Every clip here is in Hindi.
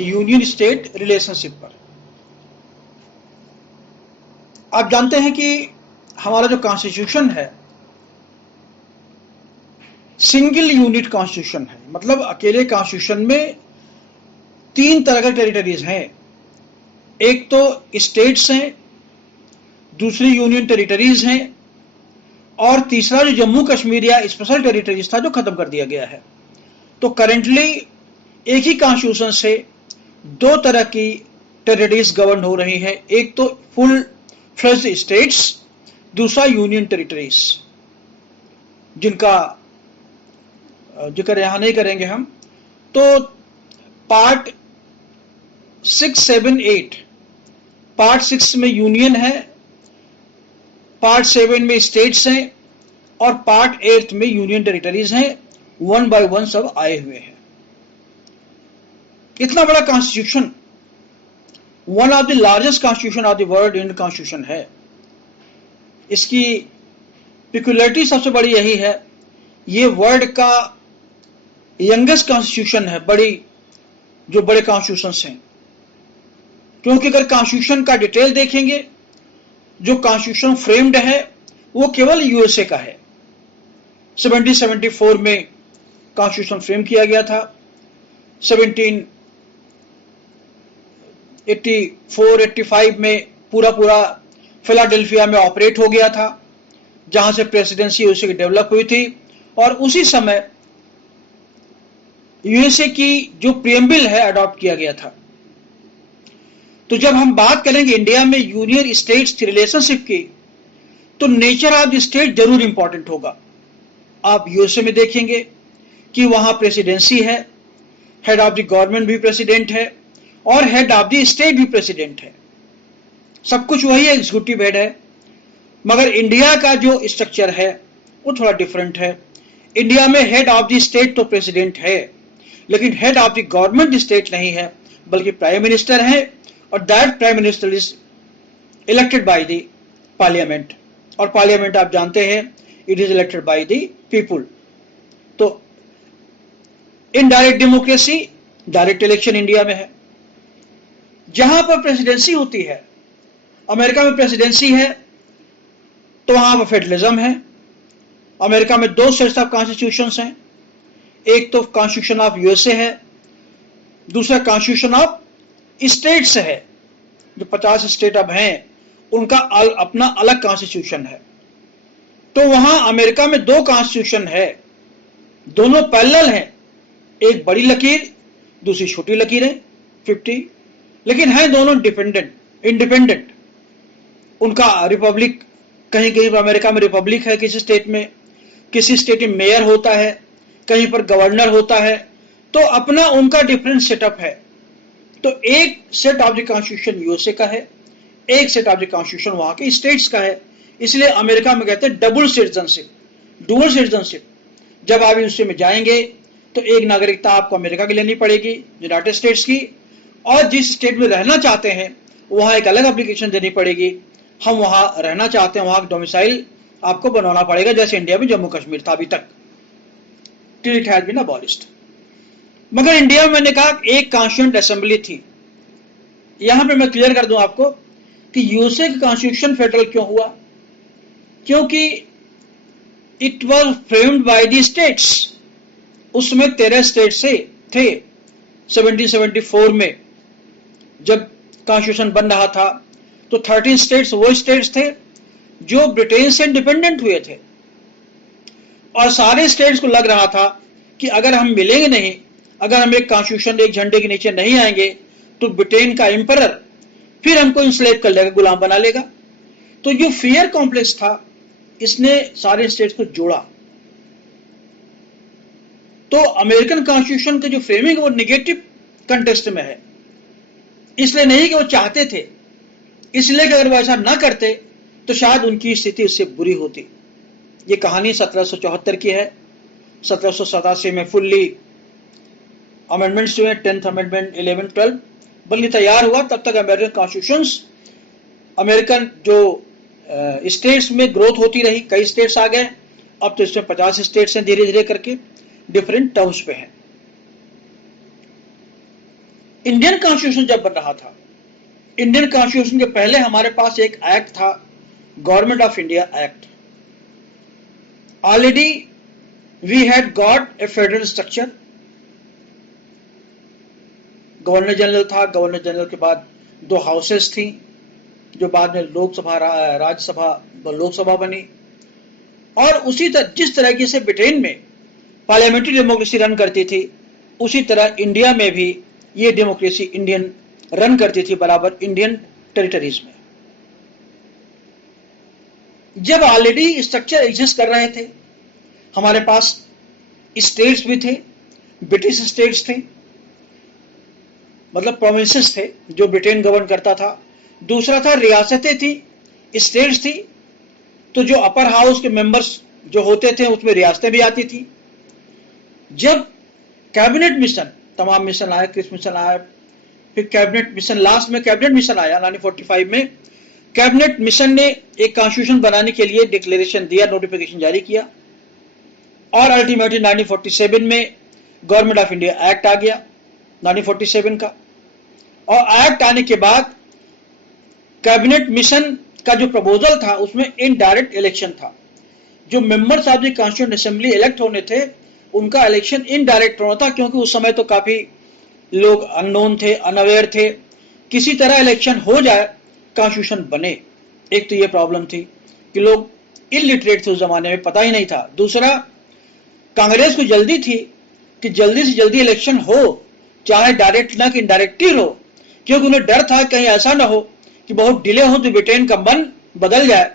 यूनियन स्टेट रिलेशनशिप पर। आप जानते हैं कि हमारा जो कॉन्स्टिट्यूशन है सिंगल यूनिट कॉन्स्टिट्यूशन है, मतलब अकेले कॉन्स्टिट्यूशन में 3 तरह के टेरिटरीज हैं। एक तो स्टेट्स हैं, दूसरी यूनियन टेरिटरीज हैं, और तीसरा जो जम्मू कश्मीर या स्पेशल टेरिटरीज था जो खत्म कर दिया गया है। तो करेंटली एक ही कॉन्स्टिट्यूशन से 2 तरह की टेरिटरीज गवर्न हो रही है, एक तो फुल फ्लेज्ड स्टेट्स, दूसरा यूनियन टेरिटरीज, जिनका जिक्र यहां नहीं करेंगे हम। तो पार्ट 6, 7, 8, पार्ट 6 में यूनियन है, पार्ट 7 में स्टेट्स हैं, और पार्ट 8 में यूनियन टेरिटरीज हैं। 1 बाय 1 सब आए हुए हैं। इतना बड़ा constitution, one of the largest constitution of the world Indian constitution है। इसकी पिक्युलरिटी सबसे बड़ी यही है, ये वर्ल्ड का यंगेस्ट कॉन्स्टिट्यूशन है, जो बड़े कॉन्स्टिट्यूशन हैं। क्योंकि अगर कॉन्स्टिट्यूशन का डिटेल देखेंगे, जो कॉन्स्टिट्यूशन फ्रेम्ड है वो केवल यूएसए का है। 1774 में कॉन्स्टिट्यूशन फ्रेम किया गया था, 1784-85 में पूरा फिलाडेल्फिया में ऑपरेट हो गया था, जहां से प्रेसिडेंसी यूएसए की डेवलप हुई थी। और उसी समय यूएसए की जो प्रीएम्बल है अडॉप्ट किया गया था। तो जब हम बात करेंगे इंडिया में यूनियन स्टेट्स रिलेशनशिप की, तो नेचर ऑफ द स्टेट जरूर इंपॉर्टेंट होगा। आप यूएसए में देखेंगे कि वहां प्रेसिडेंसी है, हेड ऑफ द गवर्नमेंट भी प्रेसिडेंट है, और हेड ऑफ द स्टेट भी प्रेसिडेंट है। सब कुछ वही एग्जीक्यूटिव हेड है। मगर इंडिया का जो स्ट्रक्चर है वो थोड़ा डिफरेंट है। इंडिया में हेड ऑफ द स्टेट तो प्रेसिडेंट है, लेकिन head of the government state नहीं है, बल्कि प्राइम मिनिस्टर है, और that prime minister is elected by the parliament. और पार्लियामेंट आप जानते हैं, it is elected by the people. तो indirect democracy, direct election India में है। जहां पर प्रेसिडेंसी होती है, अमेरिका में प्रेसिडेंसी है, तो वहां पर फेडरलिज्म है। अमेरिका में 2 सेट्स ऑफ कॉन्स्टिट्यूशंस हैं, एक तो कॉन्स्टिट्यूशन ऑफ यूएसए है, दूसरा कॉन्स्टिट्यूशन ऑफ स्टेट्स है। जो 50 स्टेट अब हैं उनका अपना अलग कॉन्स्टिट्यूशन है। तो वहां अमेरिका में 2 कॉन्स्टिट्यूशन है, दोनों पैरेलल हैं, एक बड़ी लकीर, दूसरी छोटी लकीर है 50, लेकिन है दोनों इंडिपेंडेंट। उनका रिपब्लिक, कहीं कहीं पर अमेरिका में रिपब्लिक है, किसी स्टेट में मेयर होता है, कहीं पर गवर्नर होता है। तो अपना उनका डिफरेंट सेटअप है। तो एक set of the constitution USA का है, एक सेट ऑफ द कॉन्स्टिट्यूशन वहां के स्टेट्स का है। इसलिए अमेरिका में कहते हैं डबल सिटीजनशिप, डुअल सिटीजनशिप। जब आप यूएसए में जाएंगे तो एक नागरिकता आपको अमेरिका की लेनी पड़ेगी, यूनाइटेड स्टेट्स की, और जिस स्टेट में रहना चाहते हैं वहां एक अलग एप्लीकेशन देनी पड़ेगी। हम वहां रहना चाहते हैं, वहां का डोमिसाइल आपको बनवाना पड़ेगा, जैसे इंडिया में जम्मू कश्मीर था अभी तक, till it has been abolished. मगर इंडिया में मैंने कहा एक कॉन्स्टिट्यूएंट असेंबली थी। यहां पे मैं क्लियर कर दूं आपको कि यूएसए का कॉन्स्टिट्यूशन फेडरल क्यों हुआ, क्योंकि it was framed by the states. उसमें 13 स्टेट्स थे। 1774 में जब कॉन्स्टिट्यूशन बन रहा था तो 13 स्टेट्स वो स्टेट्स थे जो ब्रिटेन से इंडिपेंडेंट हुए थे, और सारे स्टेट्स को लग रहा था कि अगर हम मिलेंगे नहीं, अगर हम एक कॉन्स्टिट्यूशन, एक झंडे के नीचे नहीं आएंगे, तो ब्रिटेन का एम्परर फिर हमको इंस्लेव कर लेगा, गुलाम बना लेगा। तो जो फियर कॉम्प्लेक्स था, इसने सारे स्टेट्स को जोड़ा। तो अमेरिकन कॉन्स्टिट्यूशन के जो फ्रेमिंग वो निगेटिव कंटेक्स्ट में है, इसलिए नहीं कि वो चाहते थे, इसलिए कि अगर वो ऐसा ना करते तो शायद उनकी स्थिति उससे बुरी होती। ये कहानी 1774 की है। 1787 में फुल्ली अमेंडमेंट्स हुए, 10th अमेंडमेंट, 11, 12 बल्कि तैयार हुआ। तब तक अमेरिकन कॉन्स्टिट्यूशंस, अमेरिकन जो स्टेट्स में ग्रोथ होती रही, कई स्टेट्स आ गए। अब तो इसमें 50 स्टेट्स हैं, धीरे धीरे करके डिफरेंट टर्म्स पे हैं। इंडियन कॉन्स्टिट्यूशन जब बन रहा था, इंडियन कॉन्स्टिट्यूशन के पहले हमारे पास एक एक्ट था, government of India act. Already we had got a federal structure. Governor general था, गवर्नर जनरल के बाद 2 हाउसेस थी, जो बाद में लोकसभा, राज्यसभा, लोकसभा बनी. और उसी तरह जिस तरीके से ब्रिटेन में पार्लियामेंट्री डेमोक्रेसी रन करती थी, उसी तरह इंडिया में भी ये डेमोक्रेसी इंडियन रन करती थी बराबर इंडियन टेरिटरीज में. जब ऑलरेडी स्ट्रक्चर एग्जिस्ट कर रहे थे, हमारे पास स्टेट्स भी थे, ब्रिटिश स्टेट्स थे, मतलब प्रोविंसेस थे जो ब्रिटेन गवर्न करता था. दूसरा था रियासतें थी, स्टेट्स थी. तो जो अपर हाउस के मेंबर्स जो होते थे उसमें रियासतें भी आती थी. जब कैबिनेट मिशन, तमाम मिशन आए, क्रिस मिशन आया, फिर कैबिनेट मिशन, लास्ट में कैबिनेट मिशन आया 1945 में. कैबिनेट मिशन ने एक कॉन्स्टिट्यूशन बनाने के लिए डिक्लेरेशन दिया, नोटिफिकेशन जारी किया, और अल्टीमेटली 1947 में गवर्नमेंट ऑफ इंडिया एक्ट आ गया 1947 का. और एक्ट आने के बाद कैबिनेट मिशन का जो प्रपोजल था उसमें इनडायरेक्ट इलेक्शन था. जो members of the constituent assembly elect होने थे, उनका इलेक्शन इनडायरेक्ट होना था, क्योंकि उस समय तो काफी लोग अननोन थे, अनअवेयर थे. किसी तरह इलेक्शन हो जाए, कॉन्स्टिट्यूशन बने. एक तो ये प्रॉब्लम थी कि लोग इलिटरेट थे उस जमाने में, पता ही नहीं था. दूसरा, कांग्रेस को जल्दी थी कि जल्दी से जल्दी इलेक्शन हो, चाहे डायरेक्ट ना कि इनडायरेक्ट ही हो, क्योंकि उन्हें डर था कहीं ऐसा ना हो कि बहुत डिले हो तो ब्रिटेन का मन बदल जाए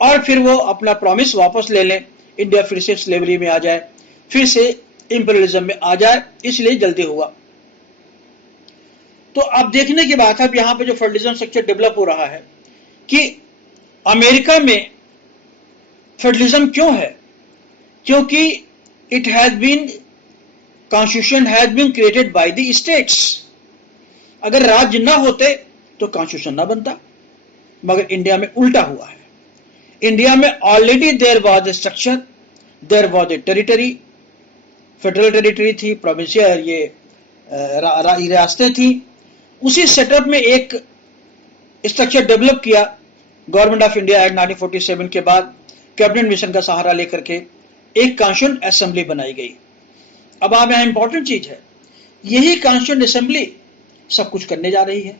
और फिर वो अपना प्रॉमिस वापस ले लें, इंडिया फिर से स्लेवरी में आ जाए, फिर से इंपीरियलिज्म में आ जाए. इसलिए जल्दी हुआ. तो अब देखने की बात है, यहां पे जो फेडरलिज्म स्ट्रक्चर डेवलप हो रहा है कि अमेरिका में फेडरलिज्म क्यों है, क्योंकि it has been, constitution has been created by the states. अगर राज्य ना होते तो कॉन्स्टिट्यूशन ना बनता, मगर इंडिया में उल्टा हुआ है. इंडिया में already there was a structure, there was a territory, federal territory थी, प्रोविंशियल ये रियासतें थी. उसी सेटअप में एक स्ट्रक्चर डेवलप किया गवर्नमेंट ऑफ इंडिया एक्ट 1947 के बाद, कैबिनेट मिशन का सहारा लेकर के एक कॉन्स्टिट्यूएंट असेंबली बनाई गई. अब आप यहां इंपॉर्टेंट चीज है, यही कॉन्स्टिट्यूएंट असेंबली सब कुछ करने जा रही है,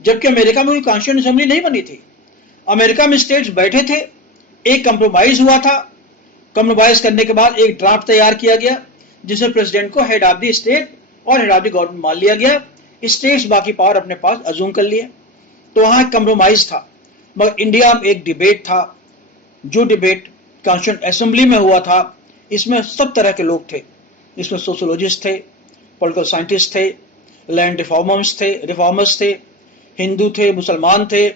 जबकि अमेरिका में कोई कॉन्स्टिट्यूएंट असेंबली नहीं बनी थी. अमेरिका में स्टेट्स बैठे थे, एक कंप्रोमाइज हुआ था. कंप्रोमाइज करने के बाद एक ड्राफ्ट तैयार किया गया, जिसमें प्रेसिडेंट को हेड ऑफ द स्टेट और हेड ऑफ द गवर्नमेंट मान लिया गया. स्टेट्स बाकी पावर अपने पास अज्यूम कर लिए. तो वहां कंप्रोमाइज था. मगर इंडिया में एक डिबेट था, जो डिबेट कॉन्स्टिट्यूएंट असेंबली में हुआ था. इसमें सब तरह के लोग थे. इसमें सोशोलॉजिस्ट थे, पॉलिटिकल साइंटिस्ट थे, लैंड रिफॉर्मर्स थे, हिंदू थे, मुसलमान थे,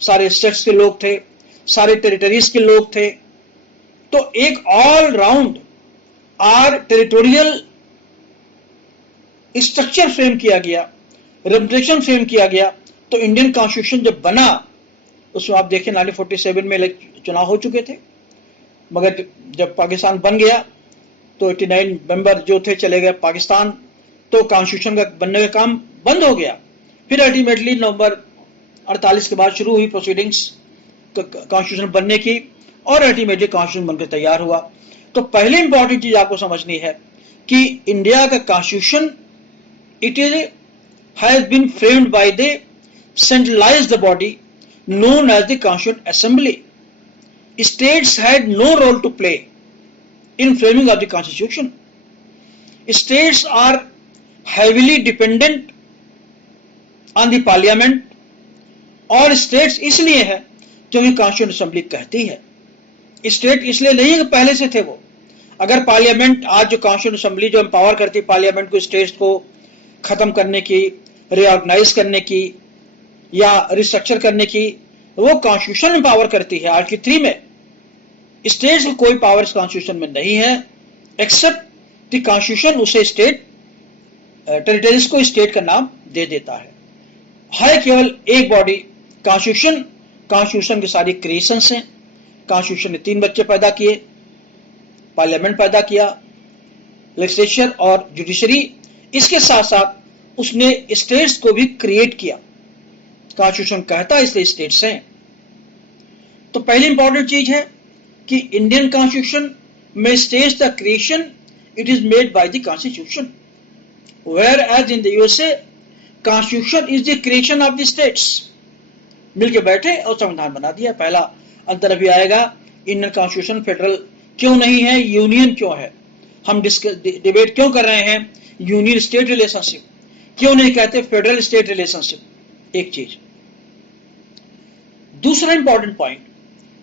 सारे स्टेट्स के लोग थे, सारे टेरिटरीज के लोग थे. तो एक all round are territorial structure frame किया गया, रिप्रेजेंटेशन फ्रेम किया गया. तो इंडियन कॉन्स्टिट्यूशन जब बना, उसमें आप देखें 1947 में चुनाव हो चुके थे, मगर जब पाकिस्तान बन गया तो 89 मेंबर जो थे चले गए पाकिस्तान. तो कॉन्स्टिट्यूशन का बनने का काम बंद हो गया. फिर अल्टीमेटली नवंबर 48 के बाद शुरू हुई प्रोसीडिंग्स कॉन्स्टिट्यूशन बनने की, और अल्टीमेटली कॉन्स्टिट्यूशन बनकर तैयार हुआ. तो पहले इंपॉर्टेंट चीज आपको समझनी है कि इंडिया का constitution, it is has been framed by the centralised body known as the Constituent Assembly. States had no role to play in framing of the Constitution. States are heavily dependent on the Parliament, और स्टेट्स इसलिए है क्योंकि कॉन्स्टिट्यूएंट असेंबली कहती है. स्टेट इसलिए नहीं है कि पहले से थे वो. अगर पार्लियामेंट आज जो कॉन्स्टिट्यूएंट असेंबली जो एम्पावर करती है पार्लियामेंट को स्टेट्स को खत्म करने की, रीऑर्गेनाइज करने की या रिस्ट्रक्चर करने की, वो कॉन्स्टिट्यूशन एम्पावर करती है. आर्टिकल 3 में स्टेट्स को कोई पावर्स कॉन्स्टिट्यूशन में नहीं है, एक्सेप्ट द कॉन्स्टिट्यूशन उसे स्टेट टेरिटरीज को स्टेट का नाम दे देता है केवल एक बॉडी कॉन्स्टिट्यूशन. कॉन्स्टिट्यूशन की सारी क्रिएशंस हैं. कॉन्स्टिट्यूशन ने 3 बच्चे पैदा किए, पार्लियामेंट पैदा किया, लेजिस्लेचर और जुडिशरी. इसके साथ साथ उसने स्टेट्स को भी क्रिएट किया। कॉन्स्टिट्यूशन कहता है इसलिए स्टेट्स हैं। तो पहली इंपॉर्टेंट चीज है कि इंडियन कॉन्स्टिट्यूशन में states the creation, it is made by the constitution, whereas in the USA constitution is the creation of the states. मिलके बैठे और संविधान बना दिया। पहला अंतर अभी आएगा, इंडियन कॉन्स्टिट्यूशन फेडरल क्यों नहीं है, यूनियन क्यों है। हम डिबेट क्यों कर रहे हैं, यूनियन स्टेट रिलेशनशिप क्यों नहीं कहते फेडरल स्टेट रिलेशनशिप, एक चीज। दूसरा इंपॉर्टेंट पॉइंट,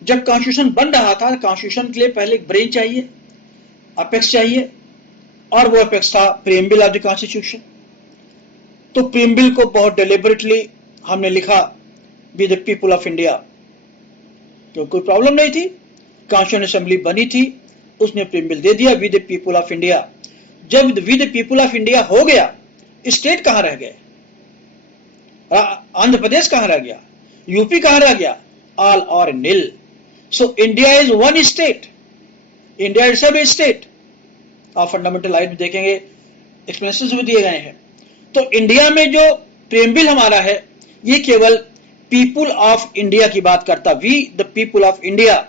जब कॉन्स्टिट्यूशन बन रहा था, कॉन्स्टिट्यूशन के लिए पहले एक ब्रेन चाहिए, अपेक्स चाहिए, और वो अपेक्स था प्रीएम्बल ऑफ द कॉन्स्टिट्यूशन। तो प्रीएम्बल को बहुत डेलिबरेटली हमने लिखा with the people of India, क्योंकि कोई प्रॉब्लम नहीं थी। कॉन्स्टिट्यूशन असेंबली बनी थी, उसने प्रीएम्बल दे दिया with the people of India. जब with the people of India हो गया, स्टेट कहां रह गए, आंध्र प्रदेश कहां रह गया, यूपी कहां रह गया, ऑल और nil. So India is one state, India is sub state. आप फंडामेंटल राइट में देखेंगे, एक्सप्लेनेशन भी दिए गए हैं। तो इंडिया में जो प्रीएम्बल हमारा है, ये केवल पीपुल ऑफ इंडिया की बात करता, we the people of India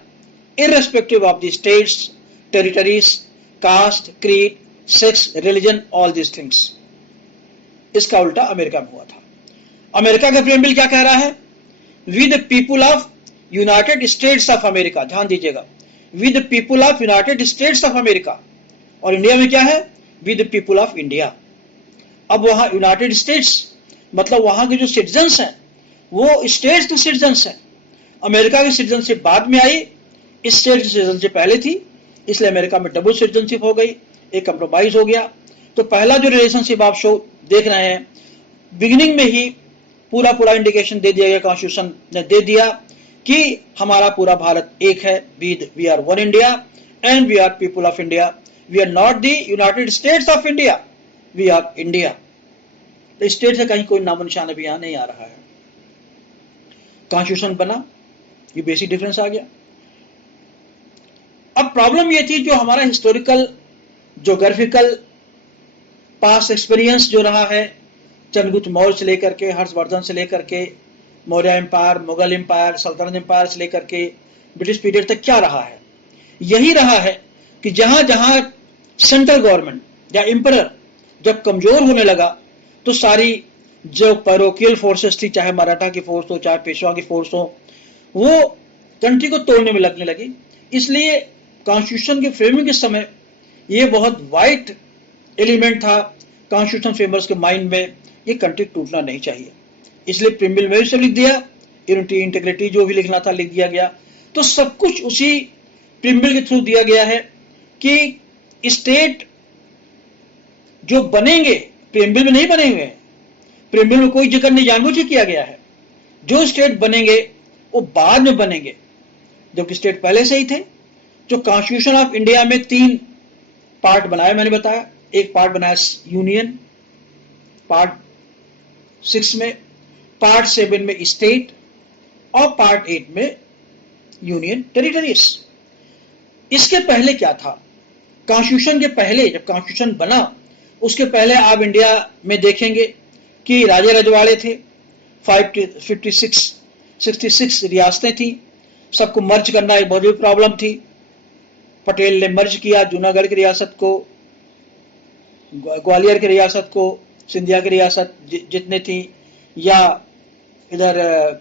irrespective of the states, territories, caste, creed, sex, religion, all this things. इसका उल्टा अमेरिका में हुआ था। अमेरिका का प्रीएम्बल क्या कह रहा है, we the people of United States of America, ध्यान दीजिएगा, we the people of United States of America. और इंडिया में क्या है, we the people of India. अब वहां यूनाइटेड स्टेट्स मतलब वहां के जो सिटीजन्स हैं वो स्टेट्स के सिटीजन्स हैं। अमेरिका की सिटीजनशिप बाद में आई, स्टेट की सिटीजनशिप पहले थी, इसलिए अमेरिका में डबल सिटीजनशिप हो गई, एक कंप्रोमाइज हो गया। तो पहला जो रिलेशनशिप आप शो देख रहे हैं, बिगिनिंग में ही पूरा इंडिकेशन दे दिया गया, कॉन्स्टिट्यूशन ने दे दिया कि हमारा पूरा भारत एक है, we are one India and we are people of India, we are not the United States of India, we are India. तो स्टेट से कहीं कोई नामो निशान अभी यहां नहीं आ रहा है। कॉन्स्टिट्यूशन बना, ये बेसिक डिफरेंस आ गया। अब प्रॉब्लम ये थी, जो हमारा हिस्टोरिकल ज्योग्राफिकल पास्ट एक्सपीरियंस जो रहा है, चंद्रगुप्त मौर्य से लेकर के, हर्षवर्धन से लेकर के, मौर्य एम्पायर, मुगल एम्पायर, सल्तनत एम्पायर से लेकर के ब्रिटिश पीरियड तक क्या रहा है, यही रहा है कि जहां जहां सेंट्रल गवर्नमेंट या एम्परर जब कमजोर होने लगा, तो सारी जो पैरोकियल फोर्सेस थी, चाहे मराठा की फोर्स हो, चाहे पेशवा की फोर्स हो, वो कंट्री को तोड़ने में लगने लगी। इसलिए कॉन्स्टिट्यूशन के फ्रेमिंग के समय ये बहुत वाइट एलिमेंट था कॉन्स्टिट्यूशन फ्रेमर्स के माइंड में, ये कंट्री टूटना नहीं चाहिए। इसलिए प्रीएम्बल में भी सब लिख दिया, यूनिटी इंटीग्रिटी जो भी लिखना था लिख दिया गया। तो सब कुछ उसी प्रीएम्बल के थ्रू दिया गया है कि स्टेट जो बनेंगे प्रीएम्बल में नहीं बने हुए हैं, प्रीएम्बल में कोई जिक्र नहीं, जानबूझ के किया गया है। जो स्टेट बनेंगे वो बाद में बनेंगे, जबकि स्टेट पहले से ही थे। जो कॉन्स्टिट्यूशन ऑफ इंडिया में 3 पार्ट बनाया, मैंने बताया, एक पार्ट बनाया यूनियन, पार्ट 6 में, पार्ट 7 में स्टेट, और पार्ट 8 में यूनियन टेरिटरीज। इसके पहले क्या था, कॉन्स्टिट्यूशन के पहले, जब कॉन्स्टिट्यूशन बना उसके पहले आप इंडिया में देखेंगे कि राजे रजवाड़े थे, 66 रियासतें थी, सबको मर्ज करना एक बहुत बड़ी प्रॉब्लम थी। पटेल ने मर्ज किया जूनागढ़ की रियासत को, ग्वालियर की रियासत को, सिंधिया की रियासत जितने थी, या इधर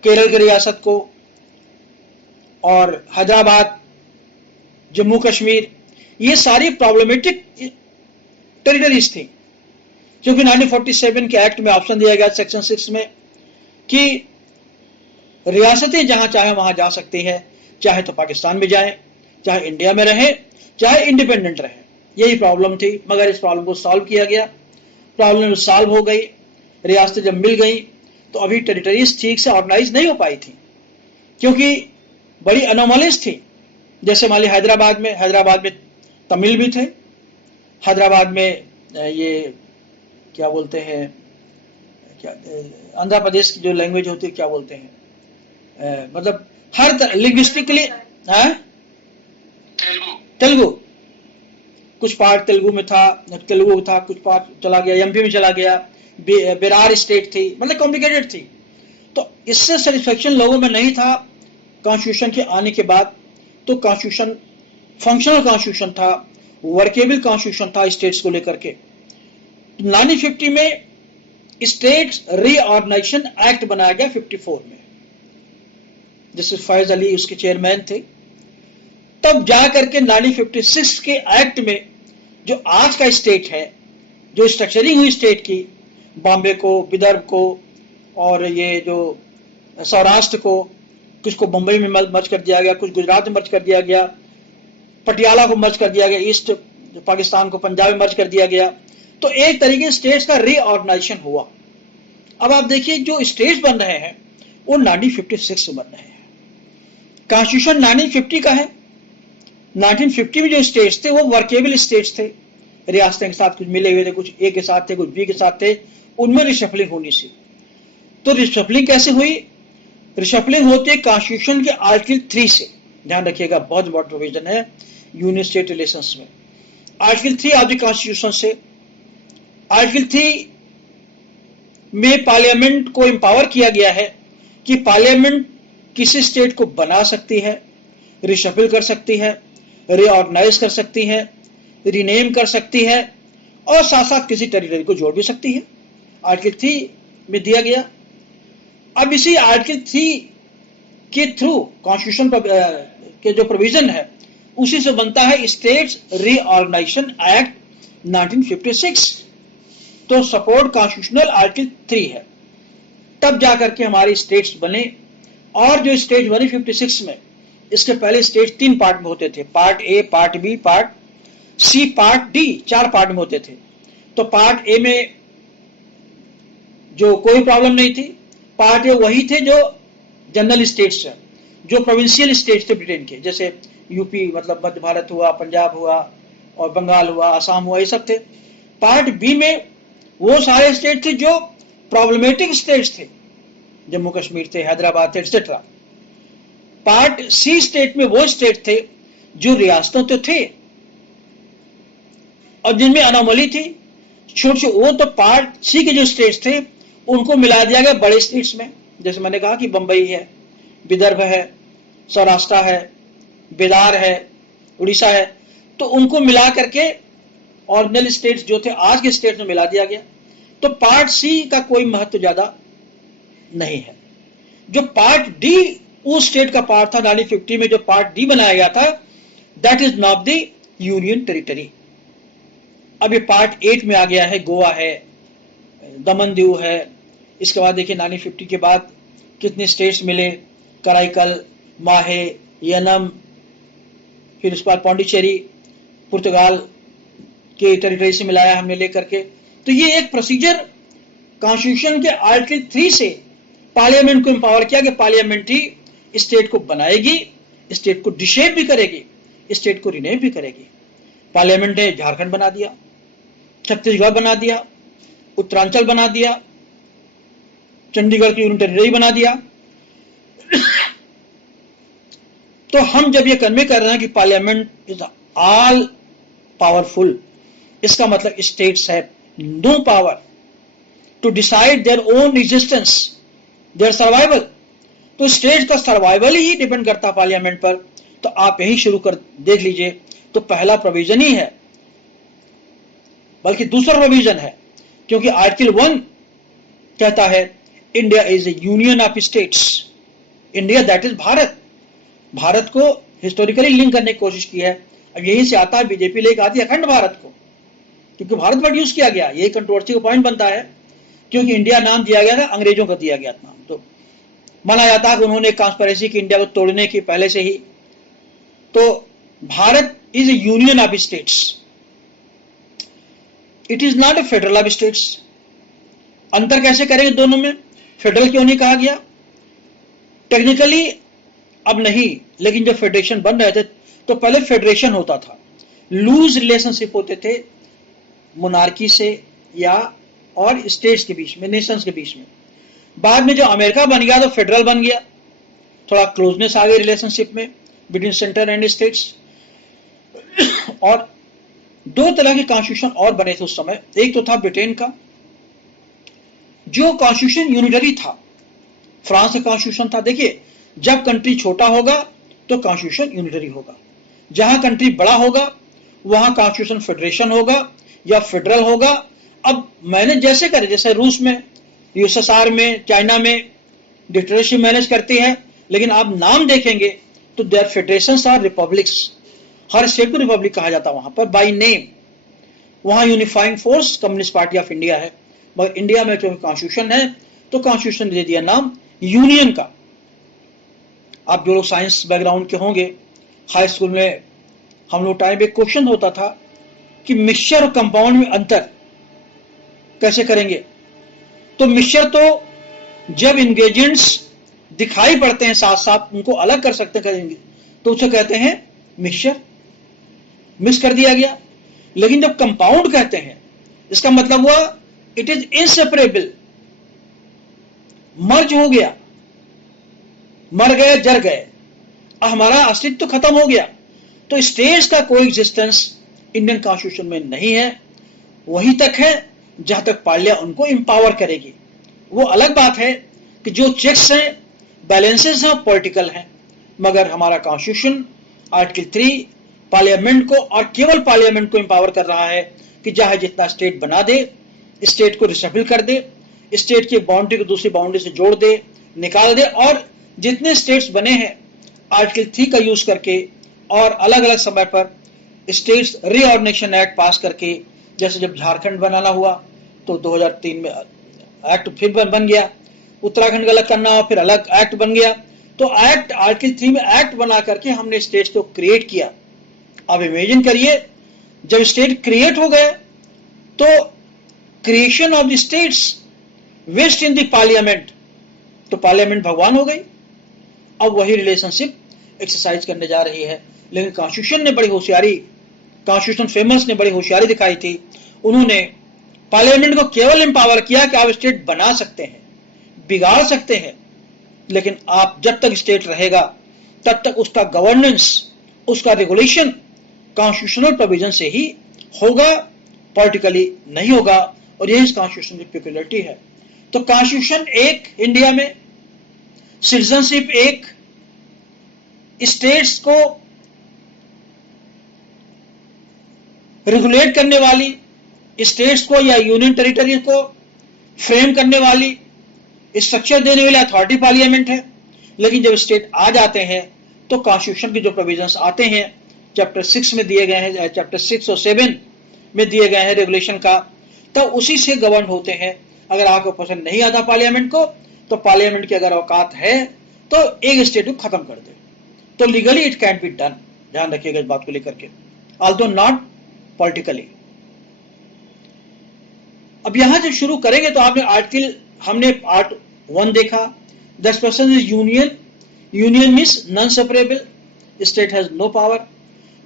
केरल की रियासत को, और हैदराबाद, जम्मू कश्मीर, ये सारी प्रॉब्लमेटिक टेरिटरीज थी। क्योंकि 1947 के एक्ट में ऑप्शन दिया गया सेक्शन 6 में कि रियासतें जहां चाहे वहां जा सकती है, चाहे तो पाकिस्तान में जाए, चाहे इंडिया में रहे, चाहे इंडिपेंडेंट रहे। यही प्रॉब्लम थी, मगर इस प्रॉब्लम को सॉल्व किया गया, प्रॉब्लम सॉल्व हो गई, रियासतें जब मिल गई तो अभी टेरिटरीज ठीक से ऑर्गेनाइज नहीं हो पाई थी, क्योंकि बड़ी अनोमलीज थी। जैसे मान ली हैदराबाद में तमिल भी थे, हैदराबाद में ये क्या बोलते हैं, क्या आंध्र प्रदेश की जो लैंग्वेज होती है क्या बोलते हैं, मतलब हर लिंग्विस्टिकली तेलुगु, कुछ पार्ट तेलुगु में था, कुछ पार्ट चला गया, एमपी में चला गया, बेरार स्टेट थी, मतलब कॉम्प्लिकेटेड थी। तो इससे सेटिस्फेक्शन लोगों में नहीं था कॉन्स्टिट्यूशन के आने के बाद। तो कॉन्स्टिट्यूशन फंक्शनल कॉन्स्टिट्यूशन था, वर्केबल कॉन्स्टिट्यूशन था स्टेट्स को लेकर के। 1950 में स्टेट्स रीऑर्गेनाइजेशन एक्ट बनाया गया 54 में, जिससे फैज अली उसके चेयरमैन थे। तब जाकर के 1956 के एक्ट में जो आज का स्टेट है, जो स्ट्रक्चरिंग हुई स्टेट की, बॉम्बे को, विदर्भ को और ये जो सौराष्ट्र को, कुछ को मुंबई में मर्ज कर दिया गया, कुछ गुजरात में मर्ज कर दिया गया, पटियाला को मर्ज कर दिया गया, ईस्ट पाकिस्तान को पंजाब में मर्ज कर दिया गया। तो एक तरीके से स्टेट्स का रीऑर्गेनाइजेशन हुआ। अब आप देखिए जो स्टेट्स बन रहे हैं वो 1956 में बन रहे हैं। कॉन्स्टिट्यूशन 1950 का है। 1950 में जो स्टेट्स थे वो वर्केबल स्टेट्स थे, रियासतें के साथ कुछ मिले हुए थे, कुछ ए के साथ थे, कुछ बी के साथ थे, उनमें रिशफलिंग होनी सी। तो रिशफलिंग कैसे हुई? रिशफलिंग होती है कॉन्स्टिट्यूशन के आर्टिकल 3 से। ध्यान रखिएगा, बहुत बड़ा प्रोविजन है यूनियन स्टेट रिलेशंस में। आर्टिकल 3 ऑफ द कॉन्स्टिट्यूशन से, आर्टिकल 3 में पार्लियामेंट को एम्पावर किया गया है कि पार्लियामेंट किसी स्टेट को बना सकती है, रिशफल कर सकती है, रीऑर्गेनाइज कर सकती है, रीनेम कर सकती है और साथ साथ किसी टेरिटरी को जोड़ भी सकती है। आर्टिकल 3 में दिया गया। अब इसी आर्टिकल 3 के थ्रू कॉन्स्टिट्यूशन के जो प्रोविजन है उसी से बनता है स्टेट्स रीऑर्गेनाइजेशन एक्ट 1956। तो सपोर्ट कॉन्स्टिट्यूशनल आर्टिकल 3 है। तब जाकर के हमारे स्टेट्स बने। और जो स्टेट बने 56 में, इसके पहले स्टेट 3 पार्ट में होते थे, part A, part B, part C, part D, 4 part में होते थे। तो पार्ट ए में जो कोई प्रॉब्लम नहीं थी, पार्ट ए वही थे जो जनरल स्टेट्स हैं, जो प्रोविंशियल स्टेट्स थे ब्रिटेन के, जैसे यूपी मतलब मध्य भारत हुआ, पंजाब हुआ और बंगाल हुआ, असम हुआ, ये सब थे। पार्ट बी में वो सारे स्टेट थे जो प्रॉब्लमेटिक स्टेट्स थे, जम्मू कश्मीर थे, हैदराबाद थे, एक्सेट्रा। पार्ट सी स्टेट में वो स्टेट थे जो रियासतों तो थे और जिनमें अनोमली थी, छोटे वो तो पार्ट सी के जो स्टेट्स थे उनको मिला दिया गया बड़े स्टेट्स में। जैसे मैंने कहा कि बंबई है, विदर्भ है, सौराष्ट्र है, बिहार है, उड़ीसा है, तो उनको मिला करके ओरिजिनल स्टेट्स जो थे आज के स्टेट में मिला दिया गया। तो पार्ट सी का कोई महत्व ज्यादा नहीं है। जो पार्ट डी उस स्टेट का पार्ट था 1950 में, जो पार्ट डी बनाया गया था, that is not the union territory. अब ये पार्ट 8 में आ गया है, गोवा है, दमन दीव है। इसके बाद देखिए 1950 के बाद कितने स्टेट्स मिले, कराईकल, माहे, यनम, फिर उसके बाद पौंडीचेरी, पुर्तगाल के टेरिटरी से मिलाया हमने लेकर के। तो ये एक प्रोसीजर कॉन्स्टिट्यूशन के आर्टिकल 3 से पार्लियामेंट को एम्पावर किया कि पार्लियामेंट ही स्टेट को बनाएगी, स्टेट को डिशेप भी करेगी, स्टेट को रिनेम भी करेगी। पार्लियामेंट ने झारखंड बना दिया, छत्तीसगढ़ बना दिया, उत्तरांचल बना दिया, चंडीगढ़ की यूनियन टेरिटरी बना दिया। तो हम जब ये कन्वे कर रहे हैं कि पार्लियामेंट इज ऑल पावरफुल, इसका मतलब states have no power to decide their own existence, their survival. तो स्टेट का सर्वाइवल ही डिपेंड करता है पार्लियामेंट पर। तो आप यही शुरू कर देख लीजिए, तो पहला प्रोविजन ही है, बल्कि दूसरा प्रोविजन है, क्योंकि आर्टिकल 1 कहता है India is A union of states. India that is Bharat. Bharat को हिस्टोरिकली लिंक करने की कोशिश की है। अब यहीं से आता है, बीजेपी लेकर आती है अखंड भारत को, क्योंकि भारत वर्ड यूज किया गया, यही कंट्रोवर्सी का पॉइंट बनता है। क्योंकि इंडिया नाम दिया गया था, अंग्रेजों का दिया गया नाम, तो माना जाता है कि उन्होंने कॉन्स्पिरेसी की इंडिया को तोड़ने की पहले से ही। तो Bharat is A union of states, it is not A federal of states. अंतर कैसे करेंगे दोनों में? फेडरल क्यों नहीं कहा गया? टेक्निकली अब नहीं, लेकिन जब फेडरेशन बन रहे थे तो पहले फेडरेशन होता था, लूज रिलेशनशिप होते थे मोनार्की से या और स्टेट्स के बीच में, नेशंस के बीच में। बाद में जो अमेरिका बन गया तो फेडरल बन गया, थोड़ा क्लोजनेस आ गई रिलेशनशिप में बिटवीन सेंटर एंड स्टेट्स। और 2 तरह के कॉन्स्टिट्यूशन और बने थे उस समय। एक तो था ब्रिटेन का, जो कॉन्स्टिट्यूशन यूनिटरी था, फ्रांस का कॉन्स्टिट्यूशन था। देखिए, जब कंट्री छोटा होगा तो कॉन्स्टिट्यूशन यूनिटरी होगा, जहां कंट्री बड़ा होगा वहां कॉन्स्टिट्यूशन फेडरेशन होगा या फेडरल होगा। अब मैनेज जैसे करे, जैसे रूस में, यूएसएसआर में, चाइना में डिक्टेटरशिप मैनेज करती है, लेकिन आप नाम देखेंगे तो देयर फेडरेशंस आर रिपब्लिक्स। हर स्टेट को रिपब्लिक कहा जाता है वहां पर बाय नेम। वहां unifying force communist party of India है, मगर इंडिया में जो कॉन्स्टिट्यूशन है तो कॉन्स्टिट्यूशन दे दिया नाम यूनियन का। आप जो लोग साइंस बैकग्राउंड के होंगे, हाई स्कूल में हम लोग टाइम एक क्वेश्चन होता था कि मिक्सचर और कंपाउंड में अंतर कैसे करेंगे। तो मिक्सचर तो जब इंग्रेडिएंट्स दिखाई पड़ते हैं साथ साथ, उनको अलग कर सकते करेंगे तो उसे कहते हैं मिक्सचर, मिक्स कर दिया गया। लेकिन जब कंपाउंड कहते हैं, इसका मतलब हुआ इट इज इनसेपरेबल, मर्ज हो गया, मर गए, जर गए, हमारा अस्तित्व तो खत्म हो गया। तो स्टेट्स का कोई एग्जिस्टेंस इंडियन कॉन्स्टिट्यूशन में नहीं है, वहीं तक है जहां तक पार्लिया उनको इंपावर करेगी। वो अलग बात है कि जो चेक्स हैं, बैलेंसेस हैं, पॉलिटिकल हैं, मगर हमारा कॉन्स्टिट्यूशन आर्टिकल 3 पार्लियामेंट को और केवल पार्लियामेंट को इंपावर कर रहा है कि चाहे जितना स्टेट बना दे, स्टेट को रिशफल कर दे, स्टेट की बाउंड्री को दूसरी बाउंड्री से जोड़ दे, निकाल दे, और जितने स्टेट्स बने हैं आर्टिकल 3 का यूज करके और अलग अलग समय पर स्टेट्स रीऑर्गेनाइजेशन एक्ट पास करके, जैसे जब झारखंड बनाना हुआ तो 2003 में एक्ट फिर बन गया, उत्तराखंड का अलग करना हुआ फिर अलग एक्ट बन गया। तो एक्ट आर्टिकल 3 में एक्ट बना करके हमने स्टेट्स को क्रिएट किया। अब इमेजिन करिए, जब स्टेट क्रिएट हो गए तो creation of the states vest in the parliament, तो पार्लियामेंट भगवान हो गई। अब वही रिलेशनशिप एक्सरसाइज करने जा रही है। लेकिन कॉन्स्टिट्यूशन ने बड़ी होशियारी, कॉन्स्टिट्यूशन फेमस ने बड़ी होशियारी दिखाई थी। उन्होंने पार्लियामेंट को केवल एम्पावर किया कि आप स्टेट बना सकते हैं, बिगाड़ सकते हैं, लेकिन आप जब तक स्टेट रहेगा तब तक उसका गवर्नेंस, उसका रेगुलेशन कॉन्स्टिट्यूशनल प्रोविजन से ही होगा, पॉलिटिकली नहीं होगा। और यही इस कॉन्स्टिट्यूशन की पेक्युलियरिटी है। तो कॉन्स्टिट्यूशन एक, इंडिया में सिटीजनशिप एक, स्टेट्स को रेगुलेट करने वाली, स्टेट्स को या यूनियन टेरिटरी को फ्रेम करने वाली, स्ट्रक्चर देने वाली अथॉरिटी पार्लियामेंट है। लेकिन जब स्टेट आ जाते हैं तो कॉन्स्टिट्यूशन के जो प्रोविजंस आते हैं, चैप्टर 6 में दिए गए हैं, चैप्टर 6 और 7 में दिए गए हैं रेगुलेशन का, तब उसी से गवर्न होते हैं। अगर आपको पसंद नहीं आता पार्लियामेंट को, तो पार्लियामेंट की अगर औकात है तो एक स्टेट को खत्म कर दे, तो legally it can be done. ध्यान रखिएगा इस बात को लेकर के, ऑल्दो नॉट पॉलिटिकली। अब यहां जब शुरू करेंगे तो आपने आर्टिकल, हमने पार्ट 1 देखा, 10% is union, union means non separable, state has no power.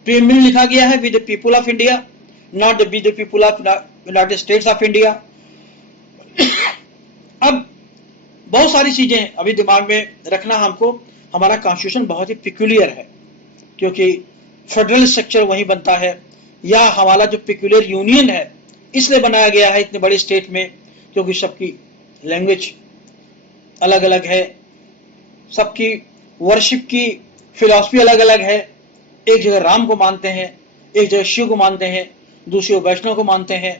Preamble लिखा गया है with the people of India, not with the people of United States of India. अब बहुत सारी चीजें अभी दिमाग में रखना हमको, हमारा कॉन्स्टिट्यूशन बहुत ही पिक्यूलियर है, क्योंकि फेडरल स्ट्रक्चर वही बनता है, या हमारा जो पिक्यूलियर यूनियन है इसलिए बनाया गया है इतने बड़े स्टेट में, क्योंकि सबकी लैंग्वेज अलग अलग है, सबकी वर्शिप की फिलॉसफी अलग अलग है। एक जगह राम को मानते हैं, एक जगह शिव को मानते हैं, दूसरी वैष्णव को मानते हैं,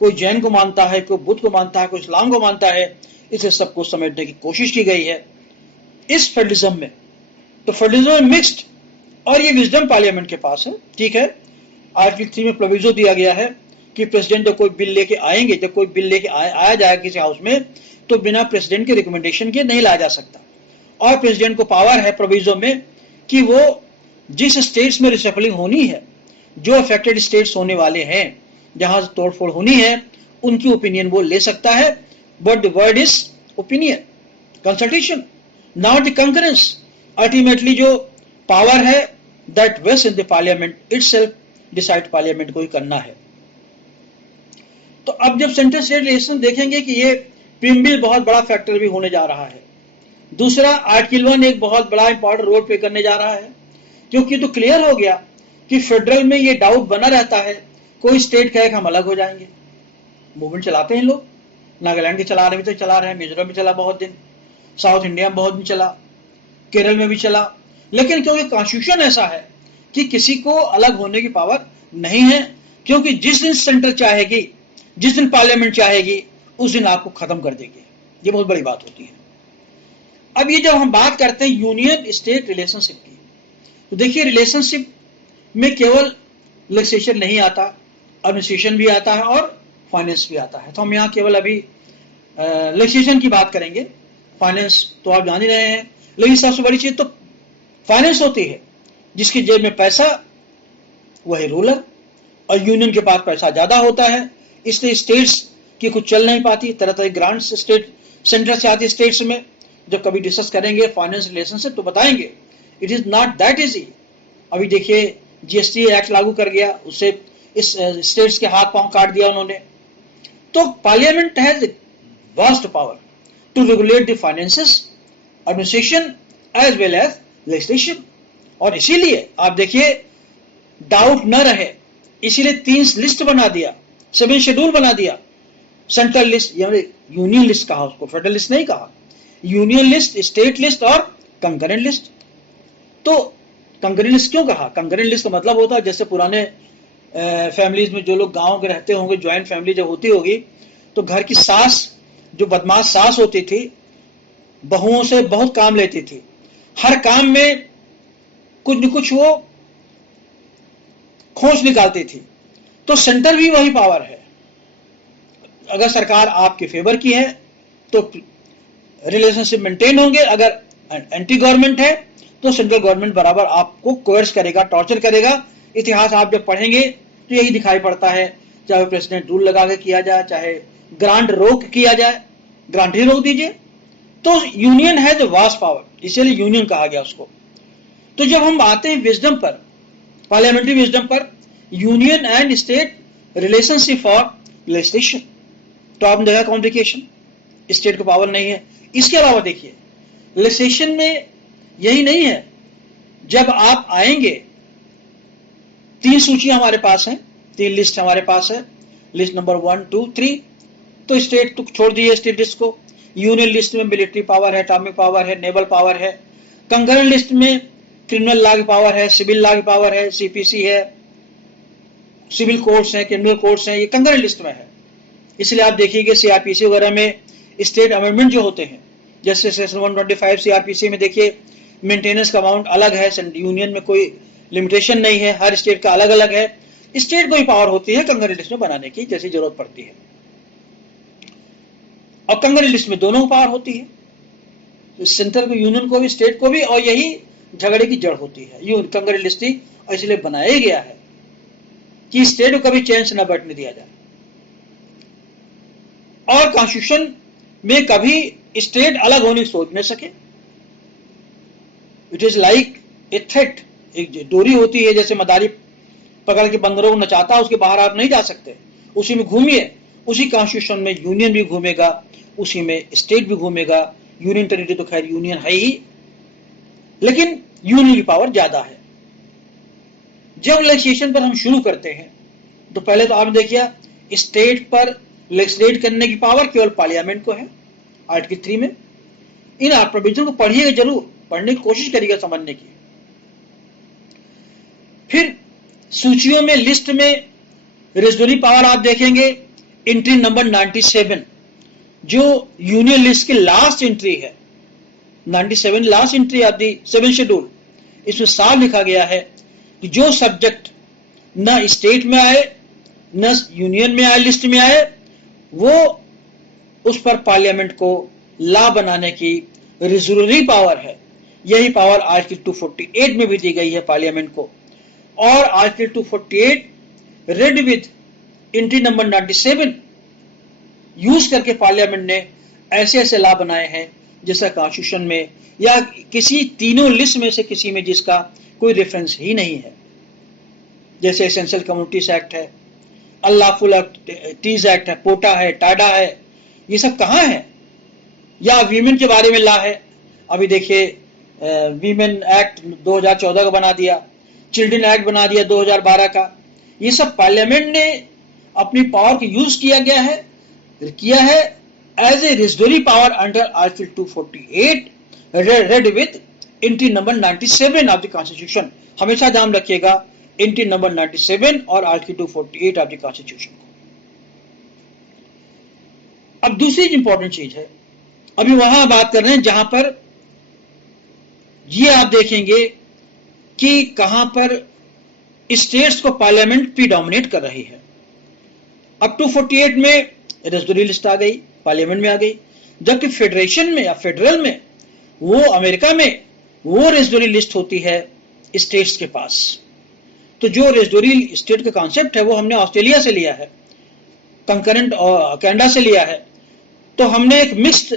कोई जैन को मानता है, कोई बुद्ध को मानता है, कोई इस्लाम को मानता है। इसे सबको समेटने की कोशिश की गई है इस फेडरलिज्म में। तो फेडरलिज्म मिक्स्ड, और ये विजडम पार्लियामेंट के पास है। ठीक है, आर्टिकल 3 में प्रोविजो दिया गया है कि प्रेसिडेंट जब कोई बिल लेके आएंगे, जब कोई बिल लेके आया जाएगा किसी हाउस में, तो बिना प्रेसिडेंट के रिकमेंडेशन के नहीं लाया जा सकता। और प्रेसिडेंट को पावर है प्रोविजो में कि वो जिस स्टेट्स में रिशफलिंग होनी है, जो अफेक्टेड स्टेट्स होने वाले हैं, जहां तोड़फोड़ होनी है, उनकी ओपिनियन वो ले सकता है। But the word is opinion, consultation, not the concurrence. Ultimately जो पावर है that vest in the parliament itself, decide parliament को ही करना है। तो अब जब सेंट्रल स्टेट रिलेशन देखेंगे कि ये प्रीएम्बल बहुत बड़ा फैक्टर भी होने जा रहा है। दूसरा, आर्टिकल 1 एक बहुत बड़ा इंपॉर्टेंट रोल प्ले करने जा रहा है, क्योंकि तो क्लियर हो गया कि फेडरल में ये डाउट बना रहता है, कोई स्टेट कहे हम अलग हो जाएंगे, मूवमेंट चलाते हैं लोग, नागालैंड के चला रहे भी तो चला रहे हैं, मिजोरम में चला बहुत दिन, साउथ इंडिया में बहुत दिन चला, केरल में भी चला। लेकिन क्योंकि कॉन्स्टिट्यूशन ऐसा है कि किसी को अलग होने की पावर नहीं है, क्योंकि जिस दिन सेंटर चाहेगी, जिस दिन पार्लियामेंट चाहेगी, उस दिन आपको खत्म कर देगी। ये बहुत बड़ी बात होती है। अब ये जब हम बात करते हैं यूनियन स्टेट रिलेशनशिप की, तो देखिए रिलेशनशिप में केवल लेजिस्लेशन नहीं आता, एडमिनिस्ट्रेशन भी आता है और फाइनेंस भी आता है। तो हम यहाँ केवल अभी लेजिस्लेशन की बात करेंगे, फाइनेंस तो आप जान ही रहे हैं। लेकिन सबसे बड़ी चीज तो फाइनेंस होती है, जिसकी जेब में पैसा वही रूलर, और यूनियन के पास पैसा ज्यादा होता है, इसलिए स्टेट्स की कुछ चल नहीं पाती, तरह तरह की ग्रांट्स स्टेट सेंटर से आती स्टेट्स में। जब कभी डिस्कस करेंगे फाइनेंस रिलेशनशिप तो बताएंगे, it is not that easy. अभी देखिए जीएसटी एक्ट लागू कर गया, उससे इस स्टेट्स के हाथ पांव काट दिया उन्होंने। तो parliament has vast power to regulate the finances, administration as well as legislation. और इसीलिए आप देखिए डाउट न रहे, इसीलिए 3 लिस्ट बना दिया, 7 शेड्यूल बना दिया। सेंट्रल लिस्ट, यानी यूनियन लिस्ट कहा उसको, फेडरल लिस्ट नहीं कहा, यूनियन लिस्ट, स्टेट लिस्ट और कंकरेंट लिस्ट। तो कंकरेंट लिस्ट क्यों कहा? कंकरेंट लिस्ट का मतलब होता है, जैसे पुराने फैमिलीज में जो लोग गांव के रहते होंगे, ज्वाइंट फैमिली जब होती होगी, तो घर की सास, जो बदमाश सास होती थी, बहुओं से बहुत काम लेती थी, हर काम में कुछ न कुछ वो खोज निकालती थी। तो सेंटर भी वही पावर है। अगर सरकार आपके फेवर की है तो रिलेशनशिप मेंटेन होंगे, अगर एंटी गवर्नमेंट है तो सेंट्रल गवर्नमेंट बराबर आपको कोर्स करेगा, टॉर्चर करेगा। इतिहास आप जब पढ़ेंगे तो यही दिखाई पड़ता है, चाहे प्रेसिडेंट रूल लगा के किया जाए, चाहे ग्रांट रोक किया जाए, ग्रांट ही रोक दीजिए। तो यूनियन है जो वास्ट पावर, इसीलिए यूनियन कहा गया उसको। तो जब हम आते हैं विजडम पर, पार्लियामेंट्री विजडम पर, union and state relationship for legislation, तो आपने देखा कॉम्प्लिकेशन, स्टेट को पावर नहीं है। इसके अलावा देखिए लेजिस्लेशन में यही नहीं है, जब आप आएंगे 3 सूचियां हमारे पास हैं, 3 लिस्ट हमारे पास है, लिस्ट नंबर 1, 2, 3। तो स्टेट तो छोड़ दीजिए स्टेट लिस्ट को। यूनियन लिस्ट में मिलिट्री पावर है, एटॉमिक पावर है, नेवल पावर है। कंकरेंट लिस्ट में क्रिमिनल लॉ की पावर है, सिविल लॉ की पावर है, सीपीसी है, सिविल कोर्ट्स हैं, क्रिमिनल कोर्ट्स हैं, ये कंकरेंट लिस्ट में है। इसलिए आप देखिएगा सीआरपीसी वगैरह में स्टेट अमेंडमेंट जो होते हैं, जैसे सेक्शन 125 सीआरपीसी में देखिए मेंटेनेंस का अमाउंट अलग है, यूनियन में कोई लिमिटेशन नहीं है, हर स्टेट का अलग अलग है। स्टेट को ही पावर होती है कंकरेंट लिस्ट में बनाने की जैसी जरूरत पड़ती है, और कंकरेंट लिस्ट में दोनों को पावर होती है, तो सेंट्रल को, यूनियन को भी, स्टेट को भी, और यही झगड़े की जड़ होती है। कंकरेंट लिस्ट ही और इसलिए बनाया गया है कि स्टेट को कभी चैन से न बैठने दिया जाए, और कॉन्स्टिट्यूशन में कभी स्टेट अलग होने की सोच न सके। It is like a threat, एक डोरी होती है, जैसे मदारी पकड़ के बंदरों को नचाता है, उसके बाहर आप नहीं जा सकते, उसी में घूमिए। उसी कॉन्स्टिट्यूशन में यूनियन भी घूमेगा, उसी में स्टेट भी घूमेगा। यूनियन टेरिटरी तो खैर यूनियन है ही, लेकिन यूनियन की पावर ज्यादा है। जब लेजिस्लेशन पर हम शुरू करते हैं तो पहले तो आपने देखिए स्टेट पर लेजिस्लेट करने की पावर केवल पार्लियामेंट को है, आर्टिकल 3 में। इन प्रोविजन को पढ़िएगा, जरूर पढ़ने की कोशिश करिएगा समझने की। फिर सूचियों में, लिस्ट में रेजिडुअरी पावर आप देखेंगे, एंट्री नंबर 97 जो यूनियन लिस्ट की लास्ट एंट्री है, 97 last entry of the 7 schedule. इसमें साफ लिखा गया है कि जो सब्जेक्ट न स्टेट में आए न यूनियन में आए, लिस्ट में आए, वो उस पर पार्लियामेंट को लॉ बनाने की रिजर्वरी पावर है। यही पावर आर्टिकल 248 में भी दी गई है पार्लियामेंट को, और article 248 read with entry number 97 use करके पार्लियामेंट ने ऐसे ऐसे लॉ बनाए हैं जैसा कॉन्स्टिट्यूशन में या किसी तीनों लिस्ट में से किसी में जिसका कोई रेफरेंस ही नहीं है। जैसे एसेंशियल कम्युनिटीज एक्ट है, अनलॉफुल एक्टिविटीज एक्ट है, पोटा है, टाडा है, ये सब कहाँ है? या वीमेन के बारे में लॉ है, अभी देखिए वीमेन एक्ट 2014 का बना दिया, चिल्ड्रन एक्ट बना दिया 2012 का। ये सब पार्लियामेंट ने अपनी पावर को यूज किया है as a residuary power under Article 248 read with entry number 97 of the Constitution. हमेशा ध्यान रखिएगा entry number 97 और Article 248 of the Constitution को। अब दूसरी इंपॉर्टेंट चीज है, अभी वहां बात कर रहे हैं जहां पर ये आप देखेंगे कि कहां पर स्टेट्स को पार्लियामेंट प्रीडोमिनेट कर रही है। अब 248 में रेजिडुअरी लिस्ट आ गई, पार्लियामेंट में आ गई, जबकि फेडरेशन में या फेडरल में वो अमेरिका में वो रेजिडुअरी लिस्ट होती है स्टेट्स के पास। तो जो रेजिडुअरी स्टेट का कॉन्सेप्ट है वो हमने ऑस्ट्रेलिया से लिया है, कंकरेंट कनाडा से लिया है। तो हमने एक मिक्स्ड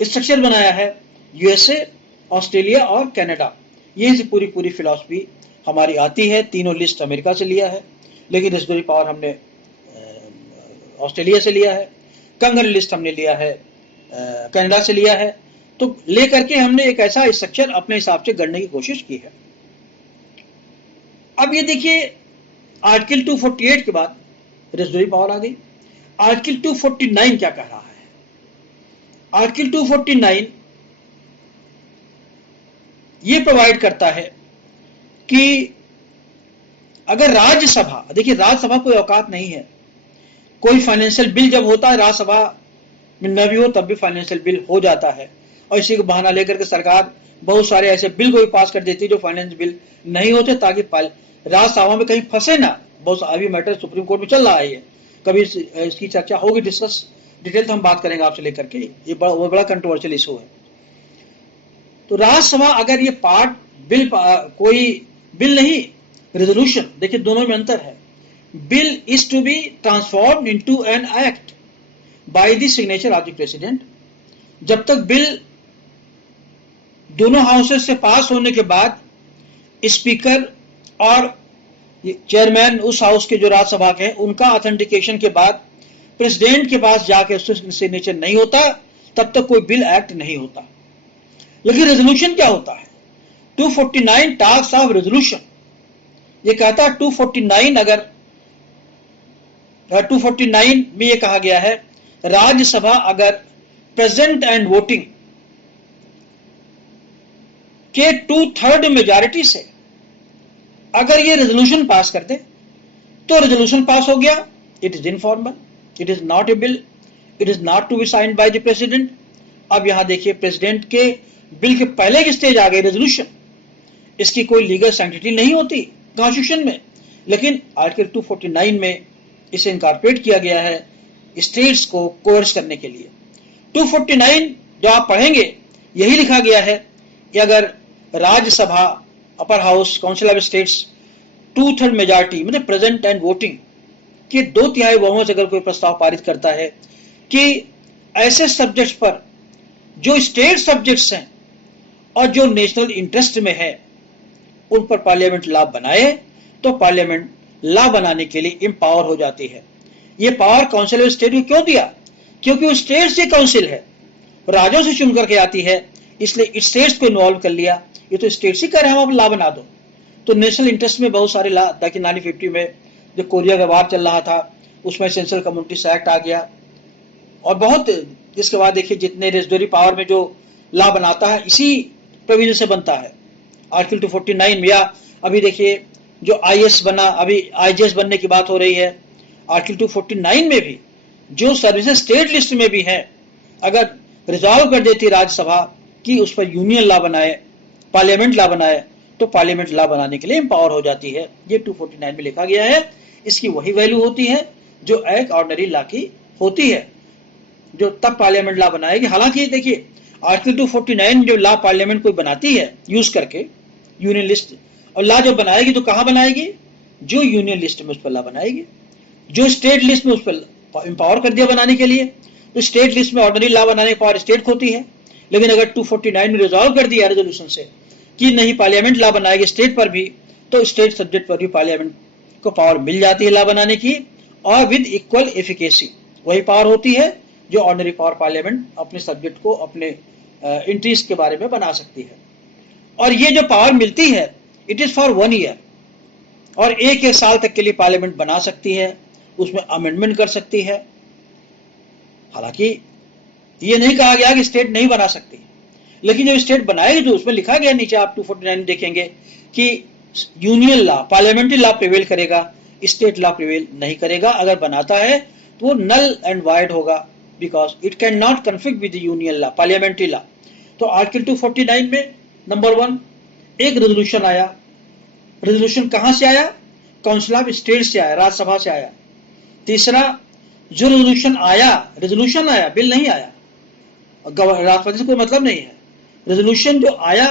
स्ट्रक्चर बनाया है, यूएसए, ऑस्ट्रेलिया और कनाडा। ये पूरी फिलॉसफी हमारी आती है। तीनों लिस्ट अमेरिका से लिया है, लेकिन रेजिडुअरी पावर हमने ऑस्ट्रेलिया से लिया है, कंग्रेस लिस्ट हमने लिया है कनाडा से लिया है। तो लेकर के हमने एक ऐसा स्ट्रक्चर अपने हिसाब से गढ़ने की कोशिश की है। अब ये देखिए, आर्टिकल 248 के बाद रेजिडुअरी पावर आ गई। आर्टिकल 249 क्या कह रहा है? आर्टिकल 249 ये प्रोवाइड करता है कि अगर राज्यसभा, देखिए राज्यसभा कोई औकात नहीं है, कोई फाइनेंशियल बिल जब होता है राज्यसभा में न भी हो तब भी फाइनेंशियल बिल हो जाता है, और इसी को बहाना लेकर के सरकार बहुत सारे ऐसे बिल को भी पास कर देती है जो फाइनेंशियल बिल नहीं होते, ताकि राज्यसभा में कहीं फंसे ना। बहुत अभी मैटर सुप्रीम कोर्ट में चल रहा है, ये कभी इसकी चर्चा होगी, डिस्कस डिटेल तो हम बात करेंगे आपसे लेकर के। ये बड़ा कंट्रोवर्शियल इशू है। तो राज्यसभा अगर ये पार्ट बिल, कोई बिल नहीं, रेजोल्यूशन, देखिए दोनों में अंतर है। Bill is to be transformed into an act by the signature of the president. जब तक बिल दोनों हाउसेस से पास होने के बाद स्पीकर और चेयरमैन उस हाउस के जो राज्यसभा के हैं उनका ऑथेंटिकेशन के बाद प्रेसिडेंट के पास जाके उससे सिग्नेचर नहीं होता, तब तक कोई बिल एक्ट नहीं होता। लेकिन रेजोल्यूशन क्या होता है? 249 टॉक्स ऑफ रेजोल्यूशन। ये कहता है 249 अगर 249 में ये कहा गया है, राज्यसभा अगर प्रेजेंट एंड वोटिंग के 2/3 मेजॉरिटी से अगर ये रेजोल्यूशन पास कर दे तो रेजोल्यूशन पास हो गया, it is informal, it is not a bill, it is not to be signed by the president. अब यहां देखिए, प्रेसिडेंट के बिल के पहले की स्टेज आ गई रेजोल्यूशन, इसकी कोई लीगल सैंक्टिटी नहीं होती कॉन्स्टिट्यूशन में, लेकिन आर्टिकल 249 में इसे इनकॉर्पोरेट किया गया है स्टेट्स को कोर्स करने के लिए। 249 जो आप पढ़ेंगे यही लिखा गया है कि अगर Rajya Sabha, upper house, council of states 2/3 majority मतलब प्रेजेंट एंड वोटिंग के 2/3 बहुमत से अगर कोई प्रस्ताव पारित करता है कि ऐसे सब्जेक्ट्स पर जो स्टेट सब्जेक्ट्स हैं और जो नेशनल इंटरेस्ट में है उन पर पार्लियामेंट लॉ बनाए, तो पार्लियामेंट लॉ बनाने के लिए एम्पावर हो जाती है। ये पावर काउंसिल ऑफ स्टेट को क्यों दिया? क्योंकि वो स्टेट से काउंसिल है, राज्यों से चुन करके आती है, इसलिए स्टेट्स को इन्वॉल्व कर लिया। ये तो स्टेट्स ही कह रहे हैं हम लॉ बना दो। तो नेशनल इंटरेस्ट में बहुत सारे लॉ, ताकि 1950 में जब कोरिया का वार चल रहा था उसमें एसेंशियल कम्युनिटीज एक्ट आ गया, और बहुत इसके बाद देखिए जितने रेजिडुअरी पावर में जो लॉ बनाता है इसी प्रोविजन से बनता है, आर्टिकल 249 में। या अभी देखिए जो आईएएस बना, अभी आईजेएस बनने की बात हो रही है, आर्टिकल 249 में भी जो सर्विसेज स्टेट लिस्ट में भी है, अगर रिजॉल्व कर देती राज्यसभा कि उस पर यूनियन लॉ बनाए, पार्लियामेंट लॉ बनाए, तो पार्लियामेंट लॉ बनाने के लिए एम्पावर हो जाती है। ये 249 में लिखा गया है। इसकी वही वैल्यू होती है जो एक ऑर्डिनरी लॉ की होती है, जो तब पार्लियामेंट लॉ बनाएगी। हालांकि देखिए आर्टिकल 249 जो लॉ पार्लियामेंट कोई बनाती है यूज करके यूनियन लिस्ट, और लॉ जब बनाएगी तो कहां बनाएगी? जो यूनियन लिस्ट में उस पर लॉ बनाएगी। जो स्टेट लिस्ट में उस पर एम्पावर कर दिया बनाने के लिए, तो स्टेट लिस्ट में ऑर्डिनरी लॉ बनाने की पावर स्टेट को होती है। लेकिन अगर 249 में रिजॉल्व कर दिया रेजोल्यूशन से कि नहीं पार्लियामेंट लॉ बनाएगी स्टेट पर भी, तो स्टेट सब्जेक्ट पर भी पार्लियामेंट को पावर मिल जाती है लॉ बनाने की, और विद इक्वल एफिकेसी वही पावर होती है जो ऑर्डिनरी पावर पार्लियामेंट अपने सब्जेक्ट को अपने इंटरेस्ट के बारे में बना सकती है। और ये जो पावर मिलती है इट इज फॉर 1 ईयर, और एक साल तक के लिए पार्लियामेंट बना सकती है, उसमें अमेंडमेंट कर सकती है। हालांकि ये नहीं कहा गया कि स्टेट नहीं बना सकती, लेकिन जब स्टेट बनाएगी तो उसमें लिखा गया नीचे, आप 249 देखेंगे कि union law, parliamentary law prevail करेगा, स्टेट लॉ प्रिवेल नहीं करेगा। अगर बनाता है तो वो नल एंड वाइड होगा, because it can not conflict with union law, parliamentary law. तो आर्टिकल 249 में नंबर 1 एक रेजोल्यूशन आया। रेजोल्यूशन कहां से आया? काउंसिल ऑफ स्टेट से आया, राज्यसभा से आया। तीसरा, जो रेजोल्यूशन आया, बिल नहीं आया, राष्ट्रपति से कोई मतलब नहीं है। रेजोल्यूशन जो आया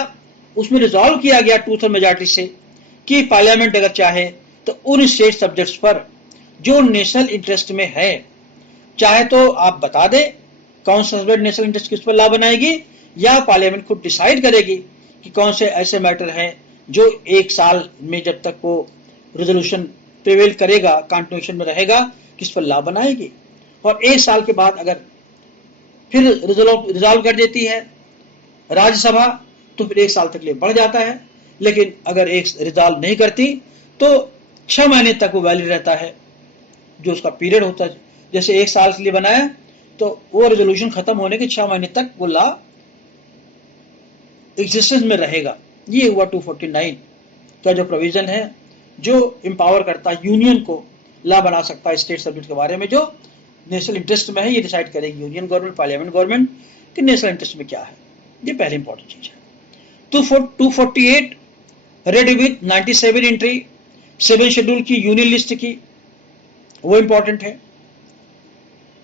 उसमें रिजॉल्व किया गया 2/3 मेजॉरिटी से कि पार्लियामेंट अगर चाहे तो उन स्टेट सब्जेक्ट्स पर जो नेशनल इंटरेस्ट में है, चाहे तो आप बता दे कौन सा सब्जेक्ट नेशनल इंटरेस्ट किस पर लॉ बनाएगी, या पार्लियामेंट खुद डिसाइड करेगी कि कौन से ऐसे मैटर हैं जो एक साल में जब तक वो रेजोल्यूशन प्रिवेल करेगा, कॉन्स्टिट्यूशन में रहेगा, किस पर लॉ बनाएगी। और एक साल के बाद अगर फिर रिजॉल्व कर देती है राज्यसभा तो फिर एक साल तक लिए बढ़ जाता है। लेकिन अगर एक रिजॉल्व नहीं करती तो 6 महीने तक वो वैलिड रहता है, जो उसका पीरियड होता है। जैसे एक साल के लिए बनाया तो वो रेजोल्यूशन खत्म होने के 6 महीने तक वो लॉ एग्जिस्टेंस में रहेगा। ये हुआ 249 का जो प्रोविजन है, जो एम्पावर करता है यूनियन को लॉ बना सकता है स्टेट सब्जेक्ट के बारे में जो नेशनल इंटरेस्ट में है। ये डिसाइड करेगी यूनियन गवर्नमेंट, पार्लियामेंट गवर्नमेंट कि नेशनल इंटरेस्ट में क्या है। ये पहली इंपॉर्टेंट चीज है। 248 रेड विद 97 एंट्री, 7 शेड्यूल की यूनियन लिस्ट की, वो इंपॉर्टेंट है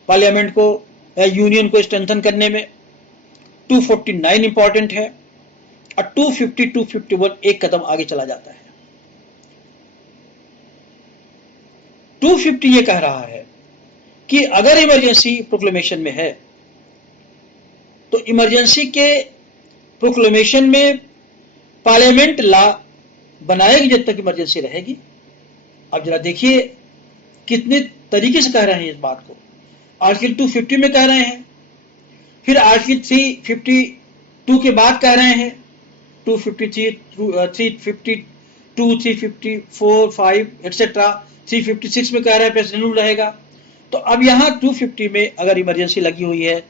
पार्लियामेंट को या यूनियन को स्ट्रेंथन करने में। 249 इंपॉर्टेंट है और 250 251 एक कदम आगे चला जाता है। 250 ये कह रहा है कि अगर इमरजेंसी प्रोक्लेमेशन में है तो इमरजेंसी के प्रोक्लेमेशन में पार्लियामेंट लॉ बनाएगी जब तक इमरजेंसी रहेगी। अब जरा देखिए कितने तरीके से कह रहे हैं इस बात को। आर्टिकल 250 में कह रहे हैं, फिर आर्टिकल 352 के बाद कह रहे हैं 253, 352, 354, 5 एक्सेट्रा, 356 में कह रहे हैं प्रेसिडेंट रूल रहेगा। तो अब यहां 250 में अगर इमरजेंसी लगी हुई है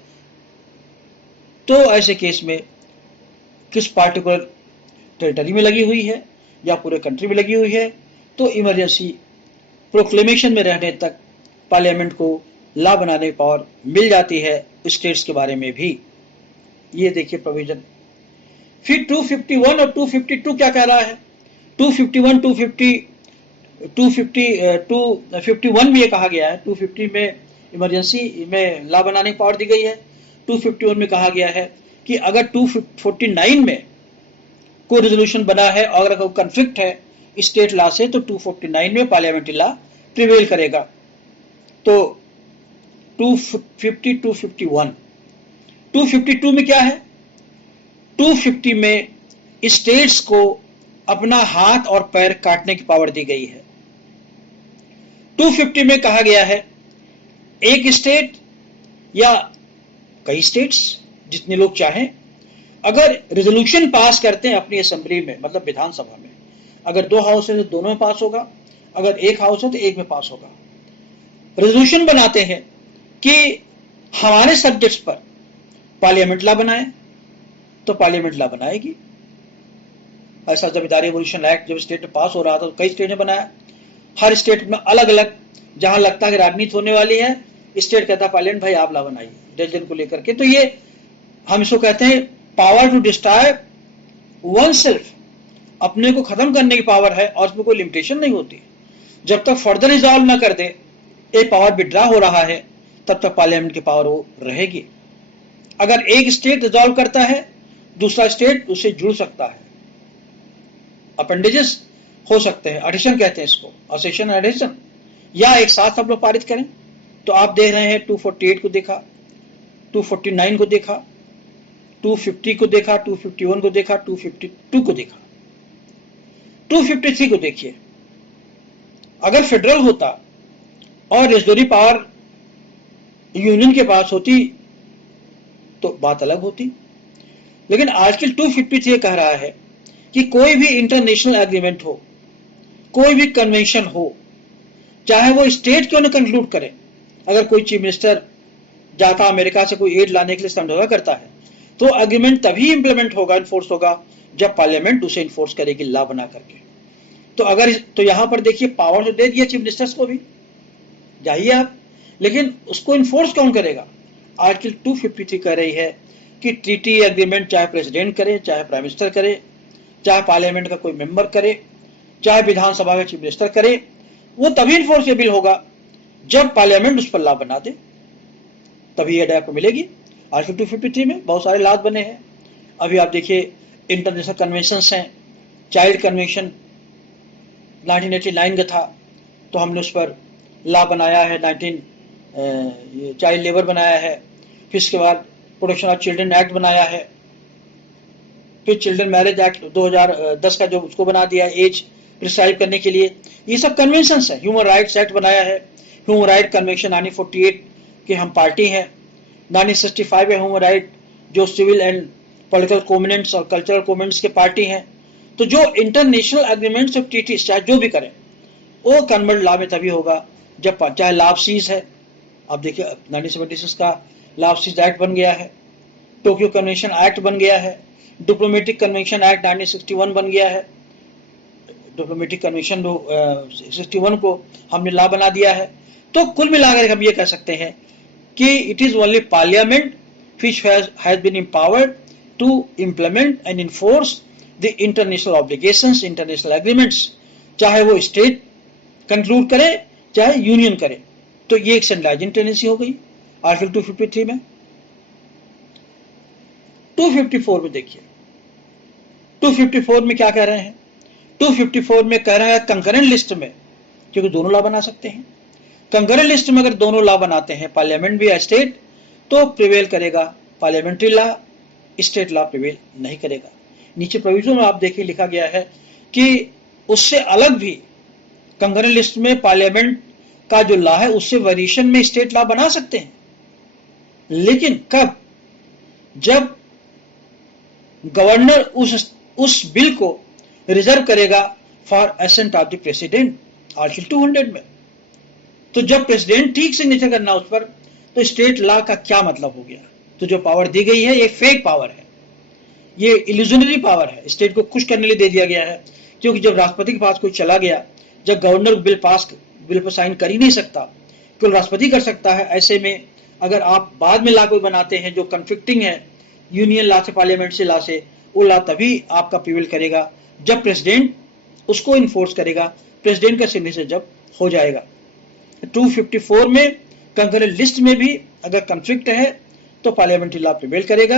तो ऐसे केस में किस पार्टिकुलर टेरिटरी में लगी हुई है या पूरे कंट्री में लगी हुई है, तो इमरजेंसी प्रोक्लेमेशन में रहने तक पार्लियामेंट को लॉ बनाने की पावर मिल जाती है स्टेट्स के बारे में भी। ये देखिए प्रोविजन। फिर 251 और 252 क्या कह रहा है? 251, 251 में ये कहा गया है, 250 में इमरजेंसी में लॉ बनाने की पावर दी गई है। 251 में कहा गया है कि अगर 249 में कोई रेजोल्यूशन बना है और अगर कोई कन्फ्लिक्ट है स्टेट लॉ से तो 249 में पार्लियामेंट्री लॉ प्रिवेल करेगा। तो 250, 251, 252 में क्या है? 250 में स्टेट्स को अपना हाथ और पैर काटने की पावर दी गई है। 250 में कहा गया है एक स्टेट या कई स्टेट्स जितने लोग चाहें अगर रेजोल्यूशन पास करते हैं अपनी असेंबली में, मतलब विधानसभा में, अगर 2 हाउस है तो दोनों में पास होगा, अगर 1 हाउस है तो 1 में पास होगा। रेजोल्यूशन बनाते हैं कि हमारे सब्जेक्ट्स पर पार्लियामेंट लॉ बनाए तो पार्लियामेंट लॉ बनाएगी। ऐसा जब इदारी एवोल्यूशन एक्ट जब स्टेट में पास हो रहा था तो कई स्टेट ने बनाया। हर स्टेट में अलग अलग, जहां लगता है कि राजनीति होने वाली है, स्टेट कहता है पार्लियामेंट भाई आप लॉ बनाइए रिलीजन को लेकर के। तो ये हम इसको कहते हैं power to destroy oneself, अपने को खत्म करने की पावर है और उसमें कोई लिमिटेशन नहीं होती। जब तक फर्दर रिजॉल्व ना कर दे एक पावर विड्रॉ हो रहा है तब तक पार्लियामेंट की पावर वो रहेगी। अगर एक स्टेट रिजॉल्व करता है दूसरा स्टेट उससे जुड़ सकता है, अपेंडेजेस हो सकते हैं, एडिशन कहते हैं इसको, असेशन एडिशन, या एक साथ सब लोग पारित करें। तो आप देख रहे हैं 248 को देखा, 249 को देखा, 250 को देखा, 251 को देखा, 252 को देखा, 253 को देखिए। अगर फेडरल होता और रेजोरी पावर यूनियन के पास होती तो बात अलग होती। लेकिन आर्टिकल 253 कह रहा है कि कोई भी इंटरनेशनल एग्रीमेंट हो, कोई भी कन्वेंशन हो, चाहे वो स्टेट क्यों न कंक्लूड करे, अगर कोई चीफ मिनिस्टर जाता अमेरिका से कोई एड लाने के लिए समझौता करता है, तो एग्रीमेंट तभी इंप्लीमेंट होगा, इन्फोर्स होगा, जब पार्लियामेंट उसे इन्फोर्स करेगी लॉ बना करके। तो अगर तो यहां पर देखिए पावर तो दे दिया चीफ मिनिस्टर्स को भी, जाइए आप, लेकिन उसको इन्फोर्स कौन करेगा? आर्टिकल 253 कह रही है कि ट्रीटी एग्रीमेंट चाहे प्रेसिडेंट करे, चाहे प्राइम मिनिस्टर करे, चाहे पार्लियामेंट का कोई मेंबर करे, चाहे विधानसभा का चीफ मिनिस्टर करे, वो तभी इन्फोर्सेबल होगा जब पार्लियामेंट उस पर लॉ बना दे, तभी ये आपको मिलेगी। आर्टिकल 253 में बहुत सारे लॉ बने हैं। अभी आप देखिए इंटरनेशनल कन्वेंशंस हैं, चाइल्ड कन्वेंशन 1989 का था, तो हमने उस पर लॉ बनाया है, 19 चाइल्ड लेबर बनाया है। फिर इसके बाद प्रोटेक्शन ऑफ चिल्ड्रन एक्ट बनाया है, फिर चिल्ड्रन मैरिज एक्ट 2010 का जो उसको बना दिया एज प्रिस्क्राइब करने के लिए। ये सब कन्वेंशंस है। ह्यूमन राइट्स एक्ट बनाया है, ह्यूमन राइट कन्वेंशन 1948 के हम पार्टी हैं। 1965 है ह्यूमन राइट, जो सिविल एंड पॉलिटिकल कोवेनेंट्स और कल्चरल कोवेनेंट्स के पार्टी हैं। तो जो इंटरनेशनल एग्रीमेंट्स और ट्रीटीज चाहे जो भी करें, वो कन्वर्ट लॉ में तभी होगा जब चाहे लॉ सीज है। अब देखिए 1976 का लॉ सीज एक्ट बन गया है, टोक्यो कन्वेंशन एक्ट बन गया है, डिप्लोमेटिक कन्वेंशन एक्ट 1961 बन गया है। डिप्लोमेटिक कन्वेंशन 61 को हमने लॉ बना दिया है। तो कुल मिलाकर हम ये कह सकते हैं कि it is only parliament which has been empowered to implement and enforce the international obligations, international agreements, चाहे वो स्टेट कंक्लूड करे चाहे यूनियन करे। तो ये एक सेंट्रलाइजिंग टेंडेंसी हो गई आर्टिकल 253 में। 254 में देखिए, 254 में क्या कह रहे हैं? 254 में कह रहा है कंकरेंट लिस्ट में, क्योंकि दोनों लॉ बना सकते हैं, कंकरेंट लिस्ट में अगर दोनों लॉ बनाते हैं, पार्लियामेंट भी या स्टेट, तो प्रिवेल करेगा parliamentary law, state law prevail नहीं करेगा। नीचे प्रोविजन में आप देखिए लिखा गया है कि उससे अलग भी कंकरेंट लिस्ट में पार्लियामेंट का जो लॉ है उससे वेरिएशन में स्टेट लॉ बना सकते हैं, लेकिन कब? जब गवर्नर उस बिल को रिजर्व करेगा for ascent of the president, article 200 में। तो जब प्रेसिडेंट ठीक सिग्नेचर करना उस पर, तो स्टेट लॉ का क्या मतलब हो गया? तो जो पावर दी गई है ये फेक पावर है, ये इल्यूजनरी पावर है, स्टेट को खुश करने लिए दे दिया गया है। क्योंकि जब राष्ट्रपति के पास कोई चला गया, जब गवर्नर बिल पर साइन कर ही नहीं सकता, केवल राष्ट्रपति कर सकता है, ऐसे में अगर आप बाद में लॉ कोई बनाते हैं जो कन्फ्लिक्टिंग है यूनियन लॉ से, पार्लियामेंट से लॉ से, वो लॉ तभी आपका प्रिवेल करेगा जब प्रेसिडेंट उसको इन्फोर्स करेगा, प्रेसिडेंट का सिग्नेचर जब हो जाएगा। 254 में कंकरेंट लिस्ट में भी अगर कन्फ्लिक्ट है तो पार्लियामेंट्री लॉ प्रिवेल करेगा,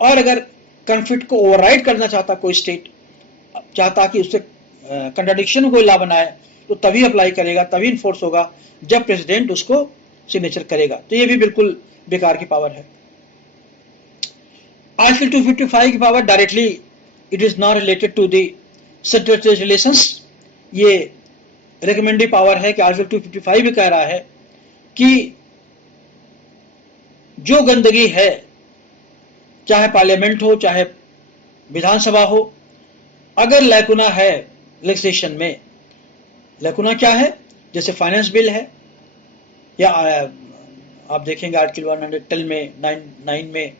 और अगर कन्फ्लिक्ट को ओवरराइड करना चाहता कोई स्टेट, चाहता कि उससे कंट्राडिक्शन कोई लॉ बनाए, तो तभी अप्लाई करेगा, तभी इन्फोर्स होगा जब प्रेसिडेंट उसको सिग्नेचर करेगा। तो ये भी बिल्कुल बेकार की पावर है। आर्टिकल 255 की power directly it is not related to the secretary relations, ये रिकमेंडेड पावर है कि आर्टिकल 255 भी कह रहा है कि जो गंदगी है, चाहे पार्लियामेंट हो चाहे विधानसभा हो, अगर लैकुना है लेजिस्लेशन में, लैकुना क्या है? जैसे फाइनेंस बिल है, या आप देखेंगे आर्टिकल 110 में 9 में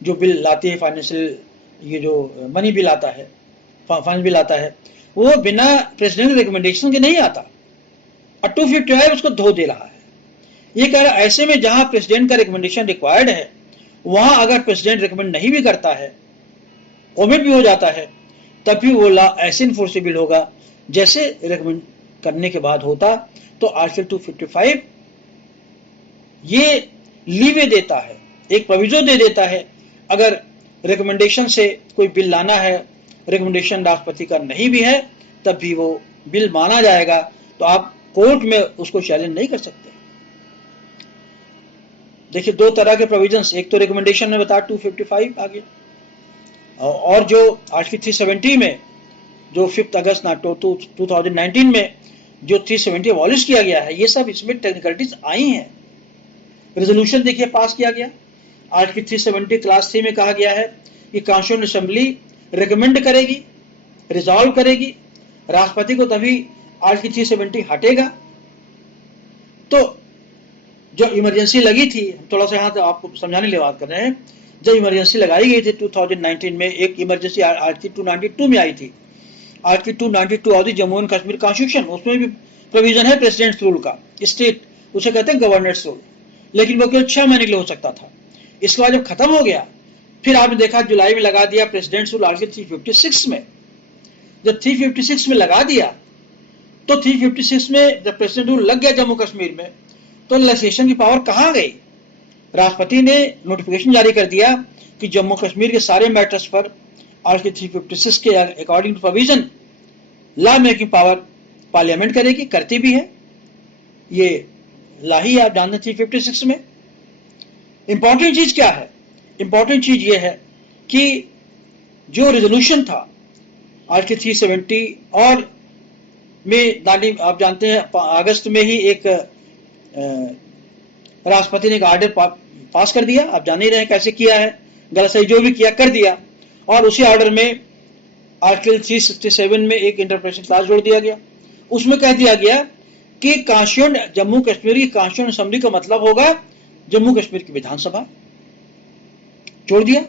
जो बिल लाती है फाइनेंशियल, ये जो मनी बिल आता है, फाइनेंस बिल आता है, वो बिना प्रेसिडेंट रिकमेंडेशन के नहीं आता, और 255 उसको धो दे रहा है। ये कह रहा है ऐसे में जहां प्रेसिडेंट का रिकमेंडेशन रिक्वायर्ड है, वहां अगर प्रेसिडेंट रिकमेंड नहीं भी करता है, ओमिट भी हो जाता है, तब भी वो लॉ ऐसे इन्फोर्सेबल होगा जैसे रिकमेंड करने के बाद होता। तो आर्टिकल 255 ये लीवे देता है, एक प्रोविजन दे देता है, अगर रिकमेंडेशन से कोई बिल लाना है, रिकमेंडेशन राष्ट्रपति का नहीं भी है, तब भी वो बिल माना जाएगा, तो आप कोर्ट में उसको चैलेंज नहीं कर सकते। देखिए दो तरह के प्रोविजंस, एक तो रिकमेंडेशन में बता 255 आ गया, और जो आर्टिकल 370 में जो 5 अगस्त 2019 में जो 370 अबॉलिश किया गया है, ये सब इसमें टेक्निकलिटीज आई हैं। रेजोल्यूशन देखिए पास किया गया, आर्टिकल 370 क्लास 3 में कहा गया है कि कॉन्स्टिट्यूएंट असेंबली रिकमेंड करेगी, रिजॉल्व करेगी, राष्ट्रपति को तभी आर्टिकल 370 हटेगा। तो जो इमरजेंसी लगी थी, थोड़ा सा यहाँ तो आपको समझाने के लिए बात कर रहे हैं, जब इमरजेंसी लगाई गई थी 2019 में, एक इमरजेंसी आर्टिकल 292 में आई थी, article 292 of the Jammu and Kashmir constitution, उसमें भी प्रोविजन है प्रेसिडेंट्स रूल का, स्टेट उसे कहते हैं गवर्नर्स रूल, लेकिन वो केवल 6 महीने के लिए हो सकता था। इसके बाद जब खत्म हो गया, फिर आपने देखा जुलाई में लगा दिया प्रेसिडेंट्स रूल आर्टिकल 356 में। जब 356 में लगा दिया तो 356 में जब प्रेसिडेंट रूल लग गया जम्मू कश्मीर में, तो लेजिस्लेशन की पावर कहां गई? राष्ट्रपति ने नोटिफिकेशन जारी कर दिया कि जम्मू कश्मीर के सारे मैटर्स पर आर्टिकल 356 के according to provision law making power parliament करेगी, करती भी है। ये लॉ ही आप जानते 356 में। इंपॉर्टेंट चीज क्या है? इंपॉर्टेंट चीज ये है कि जो रेजोल्यूशन था आर्टिकल 370 और में दानी, आप जानते हैं अगस्त में ही एक राष्ट्रपति ने एक ऑर्डर पास कर दिया, आप जान ही रहे हैं कैसे किया है, गलत सही जो भी किया कर दिया, और उसी ऑर्डर में आर्टिकल 367 में एक इंटरप्रिटेशन क्लास जोड़ दिया गया। उसमें कह दिया गया कि कॉन्स्टिट्यूएंट जम्मू कश्मीर की कॉन्स्टिट्यूएंट असेंबली का मतलब होगा जम्मू कश्मीर की विधानसभा, जोड़ दिया।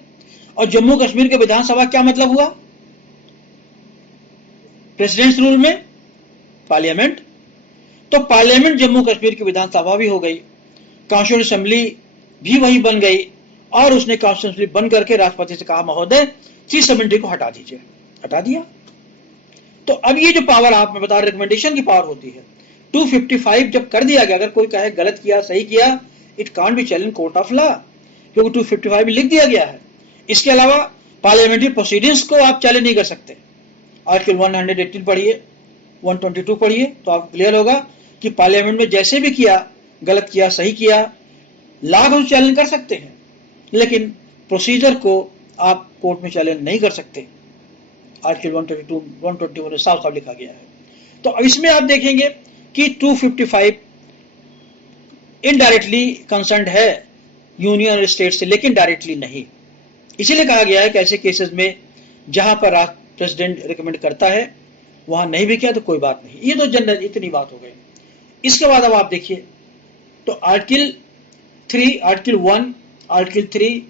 और जम्मू कश्मीर के विधानसभा क्या मतलब हुआ? प्रेसिडेंट्स रूल में पार्लियामेंट, तो पार्लियामेंट जम्मू कश्मीर की विधानसभा भी हो गई, कॉन्स्टिट्यूएंट असेंबली भी वही बन गई, और उसने कॉन्स्टिट्यूएंट असेंबली बन करके राष्ट्रपति से कहा महोदय 370 को हटा दीजिए, हटा दिया। तो अब ये जो पावर आप मैं बता रहा, रिकमेंडेशन की पावर होती है, 255 जब कर दिया गया, अगर कोई कहे गलत किया सही किया, it can't be challenge court of law, क्योंकि 255 में लिख दिया गया है। इसके अलावा पार्लियामेंट्री प्रोसीडिंग्स को आप चैलेंज नहीं कर सकते। आर्टिकल 118 पढ़िए, 122 पढ़िए, तो आपको क्लियर होगा कि पार्लियामेंट में जैसे भी किया, गलत किया सही किया, लॉ को चैलेंज कर सकते हैं, लेकिन प्रोसीजर को आप कोर्ट में चैलेंज नहीं कर सकते। आर्टिकल 122, 121 में साफ साफ लिखा गया है। तो अब इसमें आप देखेंगे कि 255 इनडायरेक्टली कंसर्न्ड है यूनियन और स्टेट से, लेकिन डायरेक्टली नहीं। इसीलिए कहा गया है कि ऐसे केसेस में जहां पर प्रेसिडेंट रिकमेंड करता है वहां नहीं भी किया तो कोई बात नहीं। ये तो जनरल इतनी बात हो गई। इसके बाद अब आप देखिए तो article 3, article 1, article 3,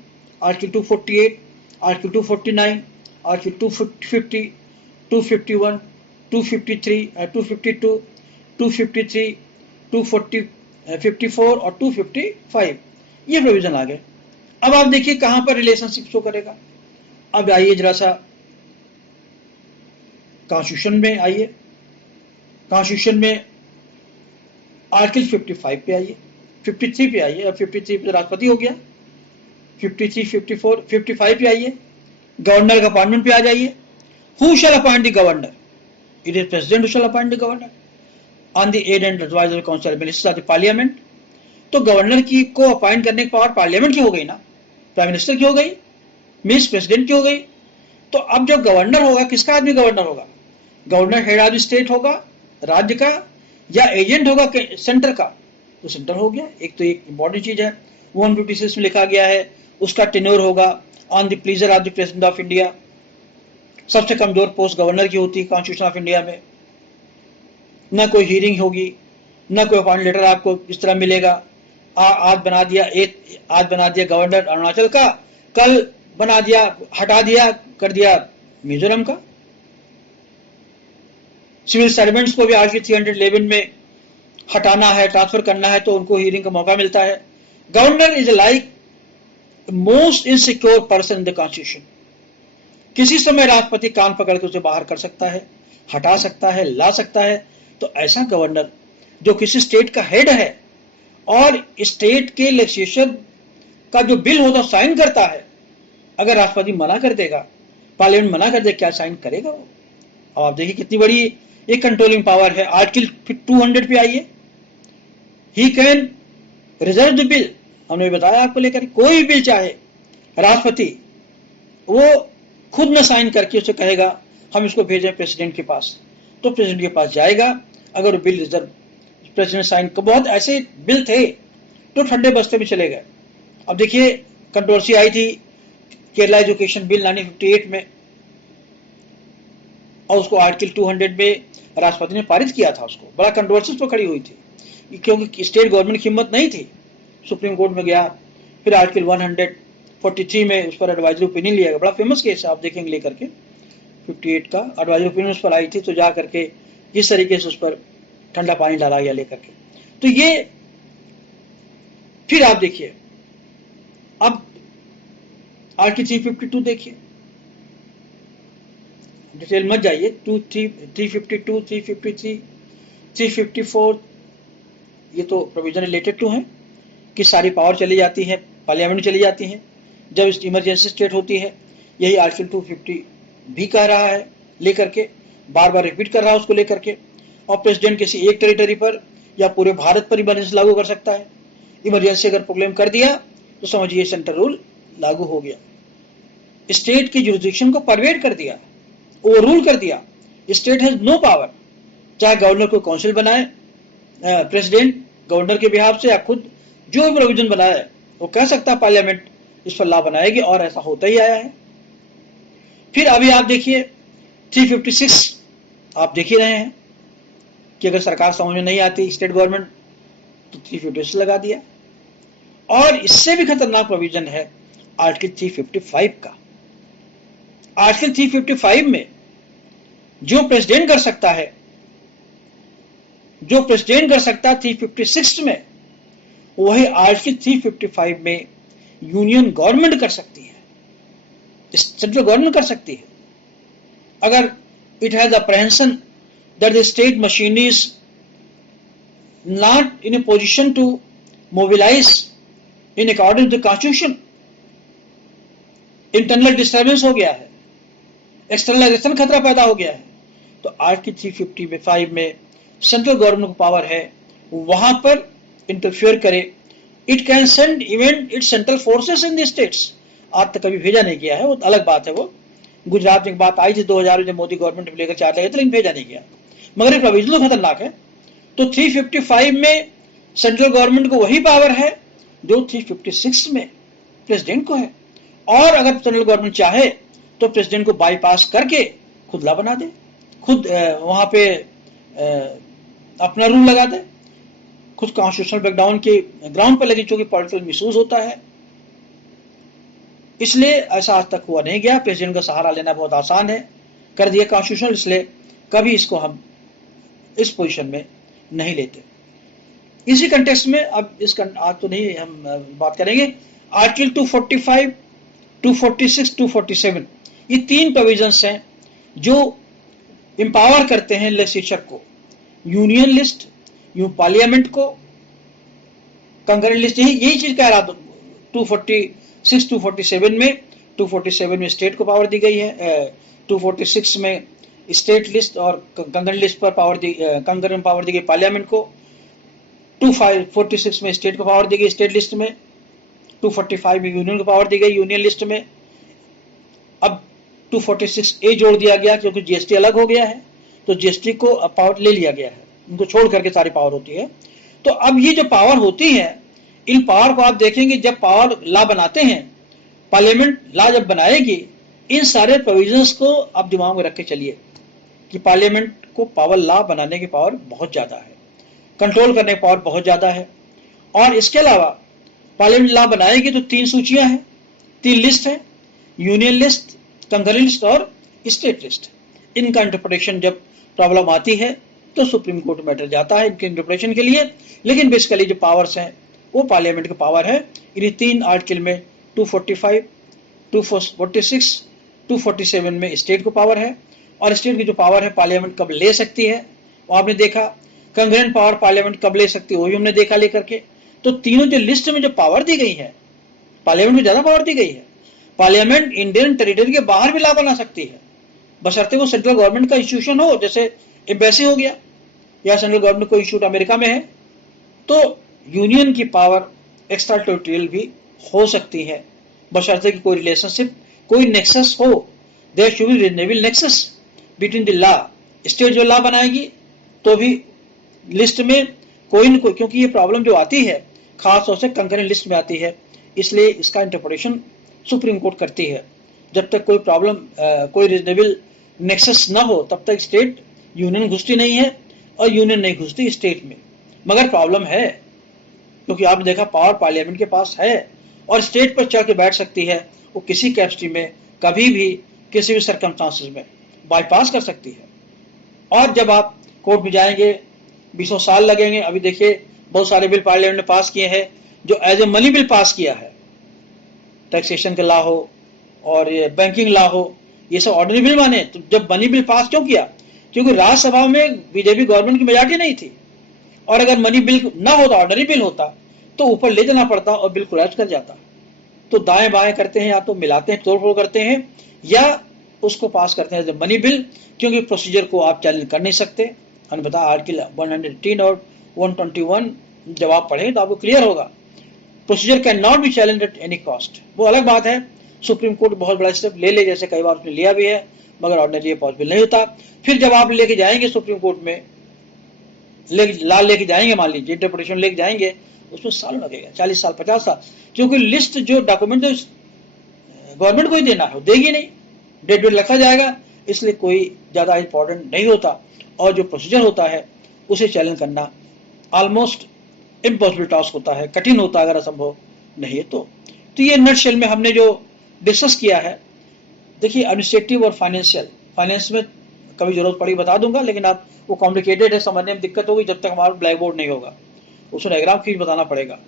article 248, article 249, article 250, 251, 253, 252, 253, 254 और 255 ये प्रोविजन आ गए। अब आप देखिए कहां पर रिलेशनशिप शो करेगा। अब आइए जरा सा कॉन्स्टिट्यूशन में आइए, कॉन्स्टिट्यूशन में आर्टिकल 55 पे आइए, 53 पे आइए, अब 53 पे राष्ट्रपति हो गया, 53, 54, 55 पे आइए, गवर्नर का अपॉइंटमेंट पे आ जाइए। Who shall appoint the governor? It is president who shall appoint the governor on the aid and advice of council ministers of the parliament. तो गवर्नर की को अपॉइंट करने की पावर पार्लियामेंट की हो गई ना, प्राइम मिनिस्टर की हो गई, मीन्स प्रेसिडेंट की हो गई। तो अब जब गवर्नर होगा, किसका आदमी गवर्नर होगा? गवर्नर हेड ऑफ स्टेट होगा, राज्य का, या एजेंट होगा सेंटर का? तो सेंटर हो गया। एक तो एक इंपॉर्टेंट चीज है 156 में लिखा गया है, उसका टेन्योर होगा on the pleaser of the president of India. सबसे कमजोर पोस्ट गवर्नर की होती है कॉन्स्टिट्यूशन ऑफ इंडिया में। ना कोई हियरिंग होगी, ना कोई अपॉइंट लेटर आपको इस तरह मिलेगा। आज बना दिया गवर्नर अरुणाचल का, कल बना दिया, हटा दिया, कर दिया मिजोरम का। सिविल सर्वेंट्स को भी आर्टिकल 311 में हटाना है, ट्रांसफर करना है, तो उनको हियरिंग का मौका मिलता है। Governor is like most insecure person in the constitution. किसी समय राष्ट्रपति कान पकड़ के उसे बाहर कर सकता है, हटा सकता है, ला सकता है। तो ऐसा गवर्नर जो किसी स्टेट का हेड है और स्टेट के लेजिस्लेचर का जो बिल होता साइन करता है, अगर राष्ट्रपति मना कर देगा, पार्लियामेंट मना कर दे, क्या साइन करेगा वो? अब आप देखिए कितनी बड़ी एक कंट्रोलिंग पावर है। आर्टिकल 200 पे आइए, he can reserve the bill. हमने बताया आपको लेकर, कोई बिल चाहे राष्ट्रपति वो खुद में साइन करके उसे कहेगा हम इसको भेजें प्रेसिडेंट के पास, तो प्रेसिडेंट के पास जाएगा। अगर बिल रिजर्व प्रेसिडेंट साइन, बहुत ऐसे बिल थे तो ठंडे बस्ते में चले गए। अब देखिए कंट्रोवर्सी आई थी केरला एजुकेशन बिल 1958 में, और उसको आर्टिकल 200 में राष्ट्रपति ने पारित किया था। उसको बड़ा कंट्रोवर्सी पर खड़ी हुई थी, क्योंकि स्टेट गवर्नमेंट की हिम्मत नहीं थी सुप्रीम कोर्ट में गया, फिर आर्टिकल 143 में उस पर एडवाइजरी ओपिनियन लिया गया। बड़ा फेमस केस है, आप देखेंगे लेकर के 58 का एडवाइजरी ओपिनियन उस पर आई थी, तो जा करके इस तरीके से उस पर ठंडा पानी डाला गया लेकर के। तो ये फिर आप देखिए, अब आर्टिकल 352 देखिए, डिटेल मत जाइए। 352, 353, 354 ये तो प्रोविजन रिलेटेड टू है कि सारी पावर चली जाती है, पार्लियामेंट में चली जाती है जब इमरजेंसी स्टेट होती है। यही आर्टिकल 250 भी कह रहा है, लेकर के बार बार रिपीट कर रहा है उसको लेकर के। और प्रेसिडेंट किसी एक टेरिटरी पर या पूरे भारत पर इमरजेंसी लागू कर सकता है। इमरजेंसी अगर प्रोक्लेम कर दिया तो समझिए सेंट्रल रूल लागू हो गया। स्टेट की जुरिडिक्शन को परवेड कर दिया, ओवर रूल कर दिया। स्टेट हैज नो पावर, चाहे गवर्नर को काउंसिल बनाए, प्रेसिडेंट गवर्नर के बिहाफ से, या खुद जो भी प्रोविजन बनाए वो कह सकता है पार्लियामेंट इस पर लॉ बनाएगी, और ऐसा होता ही आया है। फिर अभी आप देखिए 356 आप देख ही रहे हैं कि अगर सरकार समझ में नहीं आती स्टेट गवर्नमेंट तो 356 लगा दिया। और इससे भी खतरनाक प्रोविजन है आर्टिकल 355 का। आर्टिकल 355 में जो प्रेसिडेंट कर सकता है, 356 में वही आर्टिकल 355 में यूनियन गवर्नमेंट कर सकती है, सेंट्रल गवर्नमेंट कर सकती है। अगर it has apprehension that the state machinery is not in a position to mobilise in according to the constitution, internal disturbance हो गया है, एक्सटर्नल एग्रेशन खतरा पैदा हो गया है, तो आर्टिकल 355 में सेंट्रल गवर्नमेंट को पावर है वहां पर इंटरफियर करे। It can send even it central forces in the states. आज तक कभी भेजा नहीं किया है, वो अलग बात है। वो गुजरात में एक बात आई थी 2000 में, जब मोदी गवर्नमेंट लेकर चार्ज लगे थे, लेकिन भेजा नहीं गया। मगर ये प्रोविजन खतरनाक है। तो 355 में सेंट्रल गवर्नमेंट को वही पावर है जो 356 में प्रेसिडेंट को है। और अगर सेंट्रल गवर्नमेंट चाहे तो प्रेसिडेंट को बाईपास करके खुद लॉ बना दे, खुद वहां पे अपना रूल लगा दे, खुद कॉन्स्टिट्यूशनल ब्रेकडाउन के ग्राउंड पर। लेकिन चूंकि पॉलिटिकल मिसयूज होता है इसलिए ऐसा आज तक हुआ नहीं गया। प्रेसिडेंट का सहारा लेना बहुत आसान है, कर दिया कॉन्स्टिट्यूशनल, इसलिए कभी इसको हम इस पोजीशन में नहीं लेते। इसी कंटेक्स्ट में अब इसका आज तो नहीं हम बात करेंगे। आर्टिकल 245, 246, 247 ये 3 प्रोविजंस हैं जो एम्पावर करते हैं लेजिस्लेचर को, यूनियन लिस्ट, पार्लियामेंट को, कंकरेंट लिस्ट। यही चीज कह रहा था 246, 247 में। 247 में स्टेट को पावर दी गई है, 246 में स्टेट लिस्ट और कंकरेंट लिस्ट पर कंकरेंट पावर दी गई पार्लियामेंट को। 246 में स्टेट को पावर दी गई स्टेट लिस्ट में, 245 में यूनियन को पावर दी गई यूनियन लिस्ट में। अब 246A जोड़ दिया गया क्योंकि जीएसटी अलग हो गया है, तो जीएसटी को पावर ले लिया गया है, उनको छोड़ करके सारी पावर होती है। तो अब ये जो पावर होती है, इन पावर को आप देखेंगे जब पावर लॉ बनाते हैं, पार्लियामेंट लॉ जब बनाएगी, इन सारे प्रोविजंस को आप दिमाग में रख के चलिए कि पार्लियामेंट को पावर लॉ बनाने की पावर बहुत ज्यादा है, कंट्रोल करने की पावर बहुत ज्यादा है। और इसके अलावा पार्लियामेंट लॉ बनाएगी तो 3 सूचियां हैं, 3 लिस्ट है, यूनियन लिस्ट, कंकरेंट लिस्ट और स्टेट लिस्ट। इनका इंटरप्रिटेशन जब प्रॉब्लम आती है तो सुप्रीम कोर्ट मैटर जाता है इनके इंटरप्रिटेशन के लिए। लेकिन बेसिकली जो पावर्स हैं वो पार्लियामेंट की पावर है। इन्हीं 3 आर्टिकल में 245, 246, 247 में स्टेट को पावर है। और स्टेट की जो पावर है पार्लियामेंट कब ले सकती है वो आपने देखा, कंकरेंट पावर पार्लियामेंट कब ले सकती है वो भी हमने देखा लेकर के। तो तीनों जो लिस्ट में जो पावर दी गई है, पार्लियामेंट में ज्यादा पावर दी गई है। पार्लियामेंट इंडियन टेरिटरी के बाहर भी लॉ बना सकती है, बशर्ते वो सेंट्रल गवर्नमेंट का इंस्टीट्यूशन हो, जैसे एम्बेसी हो गया या सेंट्रल गवर्नमेंट कोई इंस्टीट्यूट अमेरिका में है। तो यूनियन की पावर एक्स्ट्रा टेरिटोरियल भी हो सकती है, बशर्ते कि कोई रिलेशनशिप, कोई नेक्सस हो। There should be reasonable nexus between the law. State जो लॉ बनाएगी तो भी लिस्ट में कोई न कोई, क्योंकि ये प्रॉब्लम जो आती है खास तौर से कंकरेंट लिस्ट में आती है, इसलिए इसका इंटरप्रिटेशन सुप्रीम कोर्ट करती है। जब तक कोई प्रॉब्लम, कोई रीजनेबल नेक्सस ना हो तब तक स्टेट यूनियन घुसती नहीं है और यूनियन नहीं घुसती स्टेट में। मगर प्रॉब्लम है क्योंकि आपने देखा पावर पार्लियामेंट के पास है और स्टेट पर चढ़ के बैठ सकती है, वो किसी कैपेसिटी में कभी भी किसी भी सर्कमस्टांसेस में बाईपास कर सकती है। और जब आप कोर्ट में जाएंगे 20 साल लगेंगे। अभी देखिए बहुत सारे बिल पार्लियामेंट ने पास किए हैं जो as a money bill pass किया है, टैक्सेशन का लॉ हो और ये बैंकिंग लॉ हो, ये सब ऑर्डिनरी बिल माने। तो जब मनी बिल पास क्यों किया? क्योंकि राज्यसभा में बीजेपी गवर्नमेंट की मेजॉरिटी नहीं थी, और अगर मनी बिल ना होता, ऑर्डिनरी बिल होता, तो ऊपर ले जाना पड़ता और बिल कोलैप्स कर जाता। तो दाएं बाएं करते हैं, या तो मिलाते हैं, तोड़फोड़ करते हैं, या उसको पास करते हैं मनी बिल, क्योंकि प्रोसीजर को आप चैलेंज कर नहीं सकते। हमने बताया आर्टिकल 118 और 121 जब आप पढ़े तो आपको क्लियर होगा। Procedure can not be challenge at any cost. वो अलग बात है, सुप्रीम कोर्ट बहुत बड़ा स्टेप ले ले, जैसे कई बार उसने लिया भी है, मगर ऑर्डिनरी ये पॉसिबल नहीं होता। फिर जब आप लेके जाएंगे सुप्रीम कोर्ट में, लेके जाएंगे, मान लीजिए इंटरप्रिटेशन लेके जाएंगे, उसमें साल लगेगा, 40 साल 50 साल, क्योंकि लिस्ट जो डॉक्यूमेंट गवर्नमेंट को ही देना है, देगी नहीं, डेट वेट रखा जाएगा, इसलिए कोई ज्यादा इंपॉर्टेंट नहीं होता। और जो प्रोसीजर होता है उसे चैलेंज करना ऑलमोस्ट इम्पॉसिबल टास्क होता है, कठिन होता है अगर असंभव नहीं है तो। ये नटशेल में हमने जो डिस्कस किया है, देखिए एडमिनिस्ट्रेटिव और फाइनेंस में कभी जरूरत पड़ी बता दूंगा, लेकिन आप वो कॉम्प्लिकेटेड है, समझने में दिक्कत होगी जब तक हमारा ब्लैक बोर्ड नहीं होगा, उसमें डायग्राम खींच बताना पड़ेगा।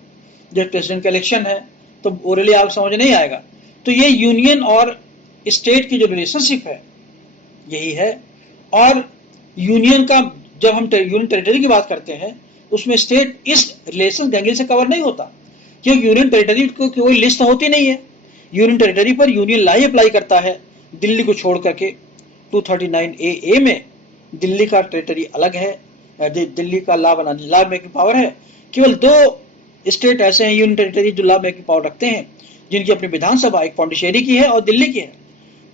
जब प्रेसिडेंट का इलेक्शन है तो ओरली आप समझ नहीं आएगा। तो ये यूनियन और स्टेट की जो रिलेशनशिप है यही है। और यूनियन का जब हम यूनियन टेरिटरी की बात करते हैं, उसमें स्टेट इस रिलेशन एंगल से कवर नहीं होता, क्योंकि यूनियन टेरिटरी को कोई लिस्ट होती नहीं है। यूनियन टेरिटरी पर यूनियन लॉ अप्लाई करता है, दिल्ली को छोड़ करके 239A में दिल्ली का टेरिटरी अलग है, दिल्ली का लॉ मेकिंग पावर है। केवल 2 स्टेट ऐसे हैं यूनियन टेरिटरी जो लॉ मेकिंग पावर रखते हैं, जिनकी अपनी विधानसभा, एक पौंडीचेरी की है और दिल्ली की है।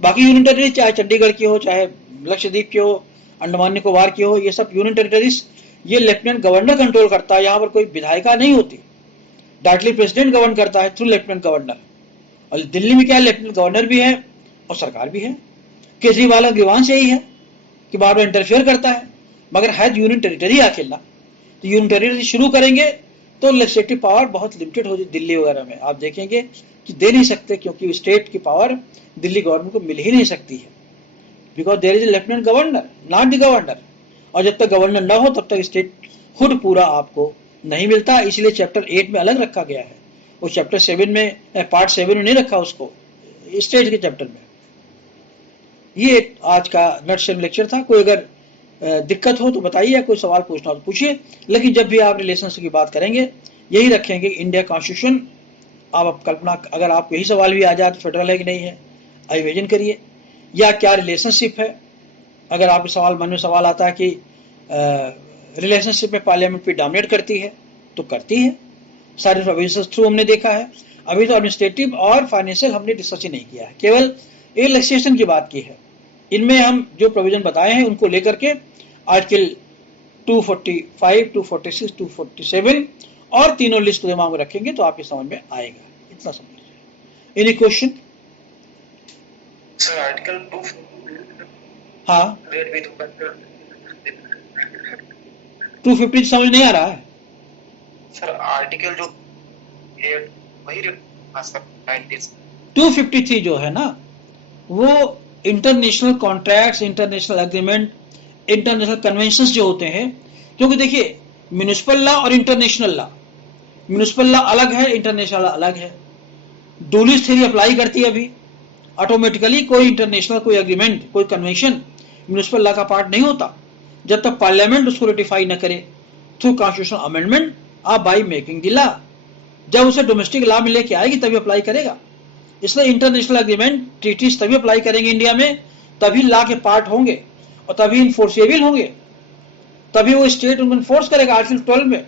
बाकी यूनियन टेरिटरी चाहे चंडीगढ़ की हो, चाहे लक्षद्वीप की हो, अंडमान निकोबार की हो, ये सब यूनियन टेरिटरीज ये लेफ्टिनेंट गवर्नर कंट्रोल करता है। यहाँ पर कोई विधायिका नहीं होती, डायरेक्टली प्रेसिडेंट गवर्न करता है थ्रू लेफ्टिनेंट गवर्नर। और दिल्ली में क्या है, लेफ्टिनेंट गवर्नर भी है और सरकार भी है। केजरीवाल का ग्रीवांश यही है कि बार बार इंटरफेयर करता है, मगर है यूनियन टेरिटरी अकेला। तो यूनियन टेरिटरी शुरू करेंगे तो लेजिस्लेटिव पावर बहुत लिमिटेड हो जाए। दिल्ली वगैरह में आप देखेंगे कि दे नहीं सकते, क्योंकि स्टेट की पावर दिल्ली गवर्नमेंट को मिल ही नहीं सकती है, because there is a lieutenant governor not the governor. और जब तक गवर्नर ना हो तब तक स्टेट खुद पूरा आपको नहीं मिलता। इसलिए चैप्टर 8 में अलग रखा गया है, वो चैप्टर 7 में, पार्ट 7 में नहीं रखा उसको, स्टेट के चैप्टर में। ये आज का नटशेल लेक्चर था। कोई अगर दिक्कत हो तो बताइए, कोई सवाल पूछना हो तो पूछिए। लेकिन जब भी आप रिलेशनशिप की बात करेंगे यही रखेंगे, इंडिया कॉन्स्टिट्यूशन। आप कल्पना, अगर आपको यही सवाल भी आ जाए तो फेडरल है कि नहीं है, इमेजिन करिए, या क्या रिलेशनशिप है। अगर आपके सवाल मन में सवाल आता है कि रिलेशनशिप में पार्लियामेंट भी डोमिनेट करती है, तो करती है, सारे प्रोविजंस थ्रू हमने देखा है। अभी तो एडमिनिस्ट्रेटिव और फाइनेंशियल हमने डिस्कस ही नहीं किया है, केवल इलेक्शन की बात की है। इनमें हम जो प्रोविजन बताए हैं उनको लेकर के आर्टिकल 245, 246, 247 और तीनों लिस्ट दिमाग में रखेंगे तो आपके समझ में आएगा। इतना समझ लीजिए। Any question? सर आर्टिकल 2, हाँ 250 समझ नहीं आ रहा है सर। आर्टिकल जो वही 253 जो है ना, वो international contracts, international agreement, international conventions जो होते हैं। क्योंकि देखिए म्युनिसिपल लॉ और इंटरनेशनल लॉ, म्युनिसिपल लॉ अलग है, इंटरनेशनल लॉ अलग है। डुलिस थ्योरी अप्लाई करती है अभी ऑटोमेटिकली। कोई इंटरनेशनल, कोई एग्रीमेंट, कोई कन्वेंशन म्युनिसिपल लॉ का पार्ट नहीं होता जब तक पार्लियामेंट उसको रेटिफाई न करे थ्रू कॉन्स्टिट्यूशनल अमेंडमेंट और बाई मेकिंग द लॉ। जब उसे डोमेस्टिक लॉ में लेके आएगी तभी अप्लाई करेगा। इसलिए इंटरनेशनल एग्रीमेंट, ट्रीटीज तभी अप्लाई करेंगे इंडिया में, तभी लॉ के पार्ट होंगे और तभी इन्फोर्सेबल होंगे, तभी वो स्टेट उनको इन्फोर्स करेगा आर्टिकल 12 में।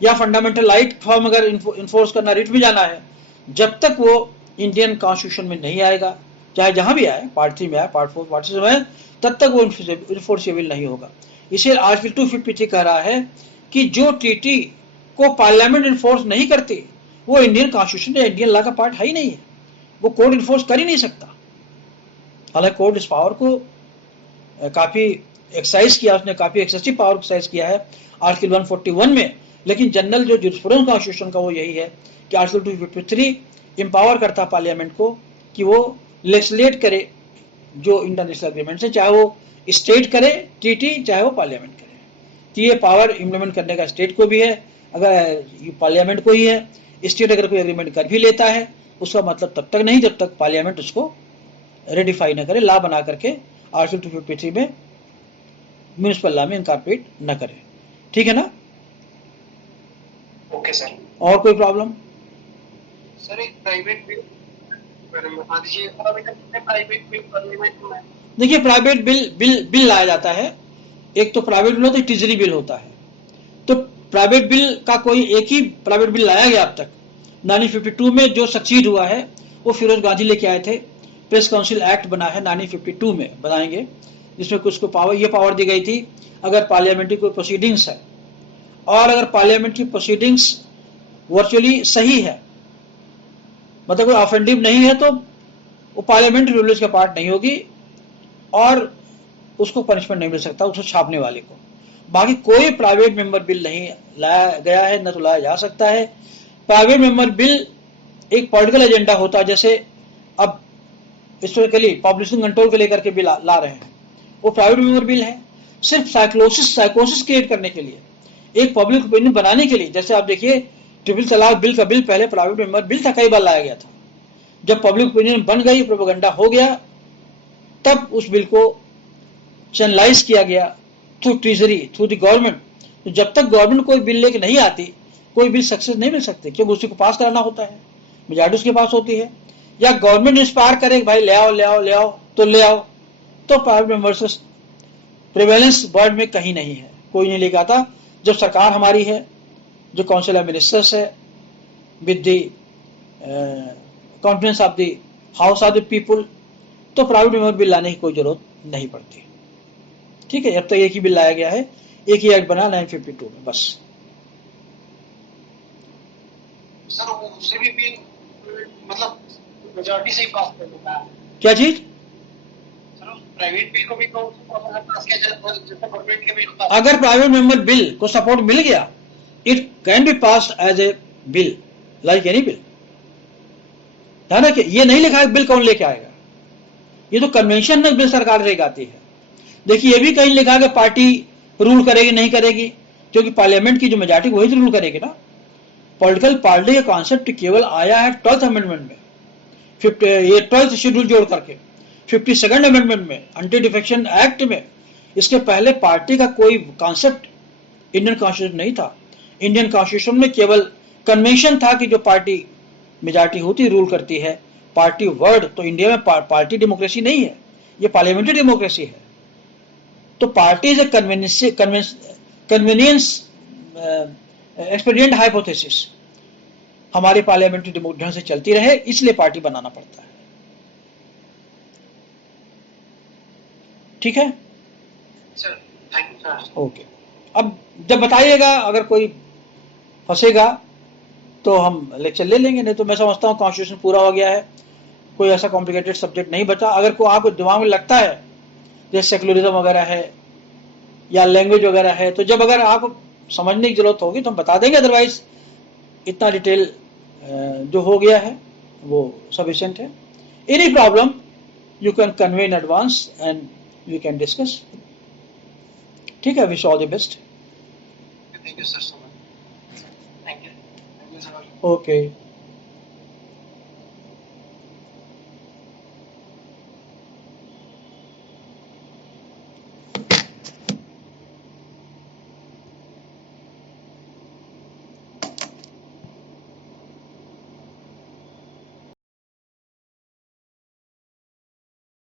या फंडामेंटल राइट फॉर्म अगर इन्फोर्स करना, रिट में जाना है, जब तक वो इंडियन कॉन्स्टिट्यूशन में नहीं आएगा, चाहे जहां भी आए, पार्ट 3 में आए, पार्ट 4, पार्ट 6 में आए, तब तक वो इन्फोर्सेबल नहीं होगा। इसलिए आर्टिकल 253 कह रहा है कि जो ट्रीटी को पार्लियामेंट इन्फोर्स नहीं करती वो इंडियन कॉन्स्टिट्यूशन या इंडियन लॉ का पार्ट है ही नहीं है, वो कोर्ट इन्फोर्स कर ही नहीं सकता। हालांकि कोर्ट इस पावर को काफी एक्सरसाइज किया, उसने काफी एक्सेसिव पावर एक्सरसाइज किया है आर्टिकल 141 में, लेकिन जनरल जो जुरिस्प्रूडेंस कॉन्स्टिट्यूशन का वो यही है कि आर्टिकल 253 एम्पावर करता है पार्लियामेंट को कि वो लेजिस्लेट करे जो इंटरनेशनल एग्रीमेंट है, चाहे वो स्टेट करे ट्रीटी, चाहे वो पार्लियामेंट करे। तो ये पावर इम्प्लीमेंट करने का स्टेट को भी है, अगर पार्लियामेंट को ही है। स्टेट अगर कोई एग्रीमेंट कर भी लेता है उसका मतलब तब तक नहीं जब तक पार्लियामेंट उसको रेडिफाई न करे, ला बना करके आर्टिकल 253 में म्यूनिसिपल लॉ में इनकॉर्पोरेट न करे। ठीक है ना? Okay sir. और कोई प्रॉब्लम? सर एक प्राइवेट बिल बता दीजिए। प्राइवेट बिल पार्लियामेंट में, देखिए प्राइवेट बिल लाया जाता है। एक तो प्राइवेट बिल होता है, ट्रेजरी बिल होता है। तो प्राइवेट बिल का कोई एक ही प्राइवेट बिल लाया गया अब तक। 1952 में जो सक्सीड हुआ है वो फिरोज गांधी लेके आए थे। प्रेस काउंसिल एक्ट बना है 1952 में, बनाएंगे, जिसमें कुछ को पावर दी गई थी, अगर पार्लियामेंट्री कोई प्रोसीडिंग्स है और अगर पार्लियामेंट्री प्रोसीडिंग्स वर्चुअली सही है, मतलब कोई ऑफेंडिव नहीं है, तो वो पार्लियामेंट्री रूल्स का पार्ट नहीं होगी और उसको पनिशमेंट नहीं मिल सकता उसको छापने वाले को। बाकी कोई प्राइवेट मेंबर बिल नहीं लाया गया है, न तो लाया जा सकता है। प्राइवेट मेंबर बिल एक पॉलिटिकल एजेंडा होता है, जैसे अब हिस्टोरिकली पॉपुलेशन कंट्रोल को लेकर के बिल ला रहे हैं, वो प्राइवेट मेंबर बिल है, सिर्फ साइकोसिस क्रिएट करने के लिए, एक पब्लिक ओपिनियन बनाने के लिए। जैसे आप देखिए ट्रिपल तलाक बिल का बिल पहले प्राइवेट मेंबर बिल था, कई बार लाया गया था। जब पब्लिक ओपिनियन बन गई, प्रोपेगेंडा हो गया, तब उस बिल को चैनलाइज किया गया through treasury, through the government. तो जब तक गवर्नमेंट कोई बिल लेके नहीं आती, कोई बिल सक्सेस नहीं मिल सकते, क्योंकि उसी को पास कराना होता है, मेजॉरिटी उसके पास होती है। या गवर्नमेंट इंस्पायर करे भाई ले आओ ले आओ ले आओ, तो ले आओ। तो प्राइवेट मेंबर्स प्रिवेलेंस वर्ड में कहीं नहीं है, कोई नहीं लेके आता। जब सरकार हमारी है, जो काउंसिल ऑफ मिनिस्टर्स है, with the confidence of the house of the people, तो प्राइवेट मेंबर बिल लाने की कोई जरूरत नहीं पड़ती। ठीक है, अब तक एक ही बिल लाया गया है, एक ही एक्ट बना 1952 में, बस। सर उससे भी बिल मतलब मेजॉरिटी से ही पास कर देता है। क्या चीज? सर प्राइवेट बिल को भी तो पास किया जाता है जैसे गवर्नमेंट के बिल। अगर प्राइवेट मेंबर बिल को सपोर्ट मिल गया, it can be passed as a bill like any bill. ध्यान रखिए, ये नहीं लिखा है बिल कौन लेके आएगा, ये तो कन्वेंशन में बिल सरकार लेके आती है। देखिए ये भी कहीं लिखा है कि पार्टी रूल करेगी नहीं करेगी, क्योंकि पार्लियामेंट की जो मेजॉरिटी वही तो रूल करेगी ना। पॉलिटिकल पार्टी का कॉन्सेप्ट केवल आया है 12th अमेंडमेंट में, ये 12th शेड्यूल जोड़ करके 52nd अमेंडमेंट में, एंटी डिफेक्शन एक्ट में। इसके पहले पार्टी का कोई कॉन्सेप्ट इंडियन कॉन्स्टिट्यूशन नहीं था। इंडियन कॉन्स्टिट्यूशन में केवल कन्वेंशन था कि जो पार्टी मेजॉरिटी होती रूल करती है। पार्टी वर्ड तो इंडिया में पार्टी डेमोक्रेसी नहीं है, ये पार्लियामेंट्री डेमोक्रेसी है। तो party is a convenience expedient hypothesis, हमारी पार्लियामेंट्री ढंग से चलती रहे, इसलिए पार्टी बनाना पड़ता है। ठीक है sir, thank you sir. Okay, अब जब बताइएगा, अगर कोई फंसेगा तो हम लेक्चर ले लेंगे, नहीं तो मैं समझता हूँ कॉन्स्टिट्यूशन पूरा हो गया है, कोई ऐसा कॉम्प्लिकेटेड सब्जेक्ट नहीं बचा। अगर कोई आपको दिमाग में लगता है जैसे सेकुलरिज्म वगैरह है या लैंग्वेज वगैरह है, तो जब अगर आपको समझने की जरूरत होगी तो हम बता देंगे, अदरवाइज इतना डिटेल जो हो गया है वो सफिशिएंट है। Any problem you can convey in advance and we can discuss. ठीक है, wish all the best. Thank you sir so much. Thank you sir. Okay.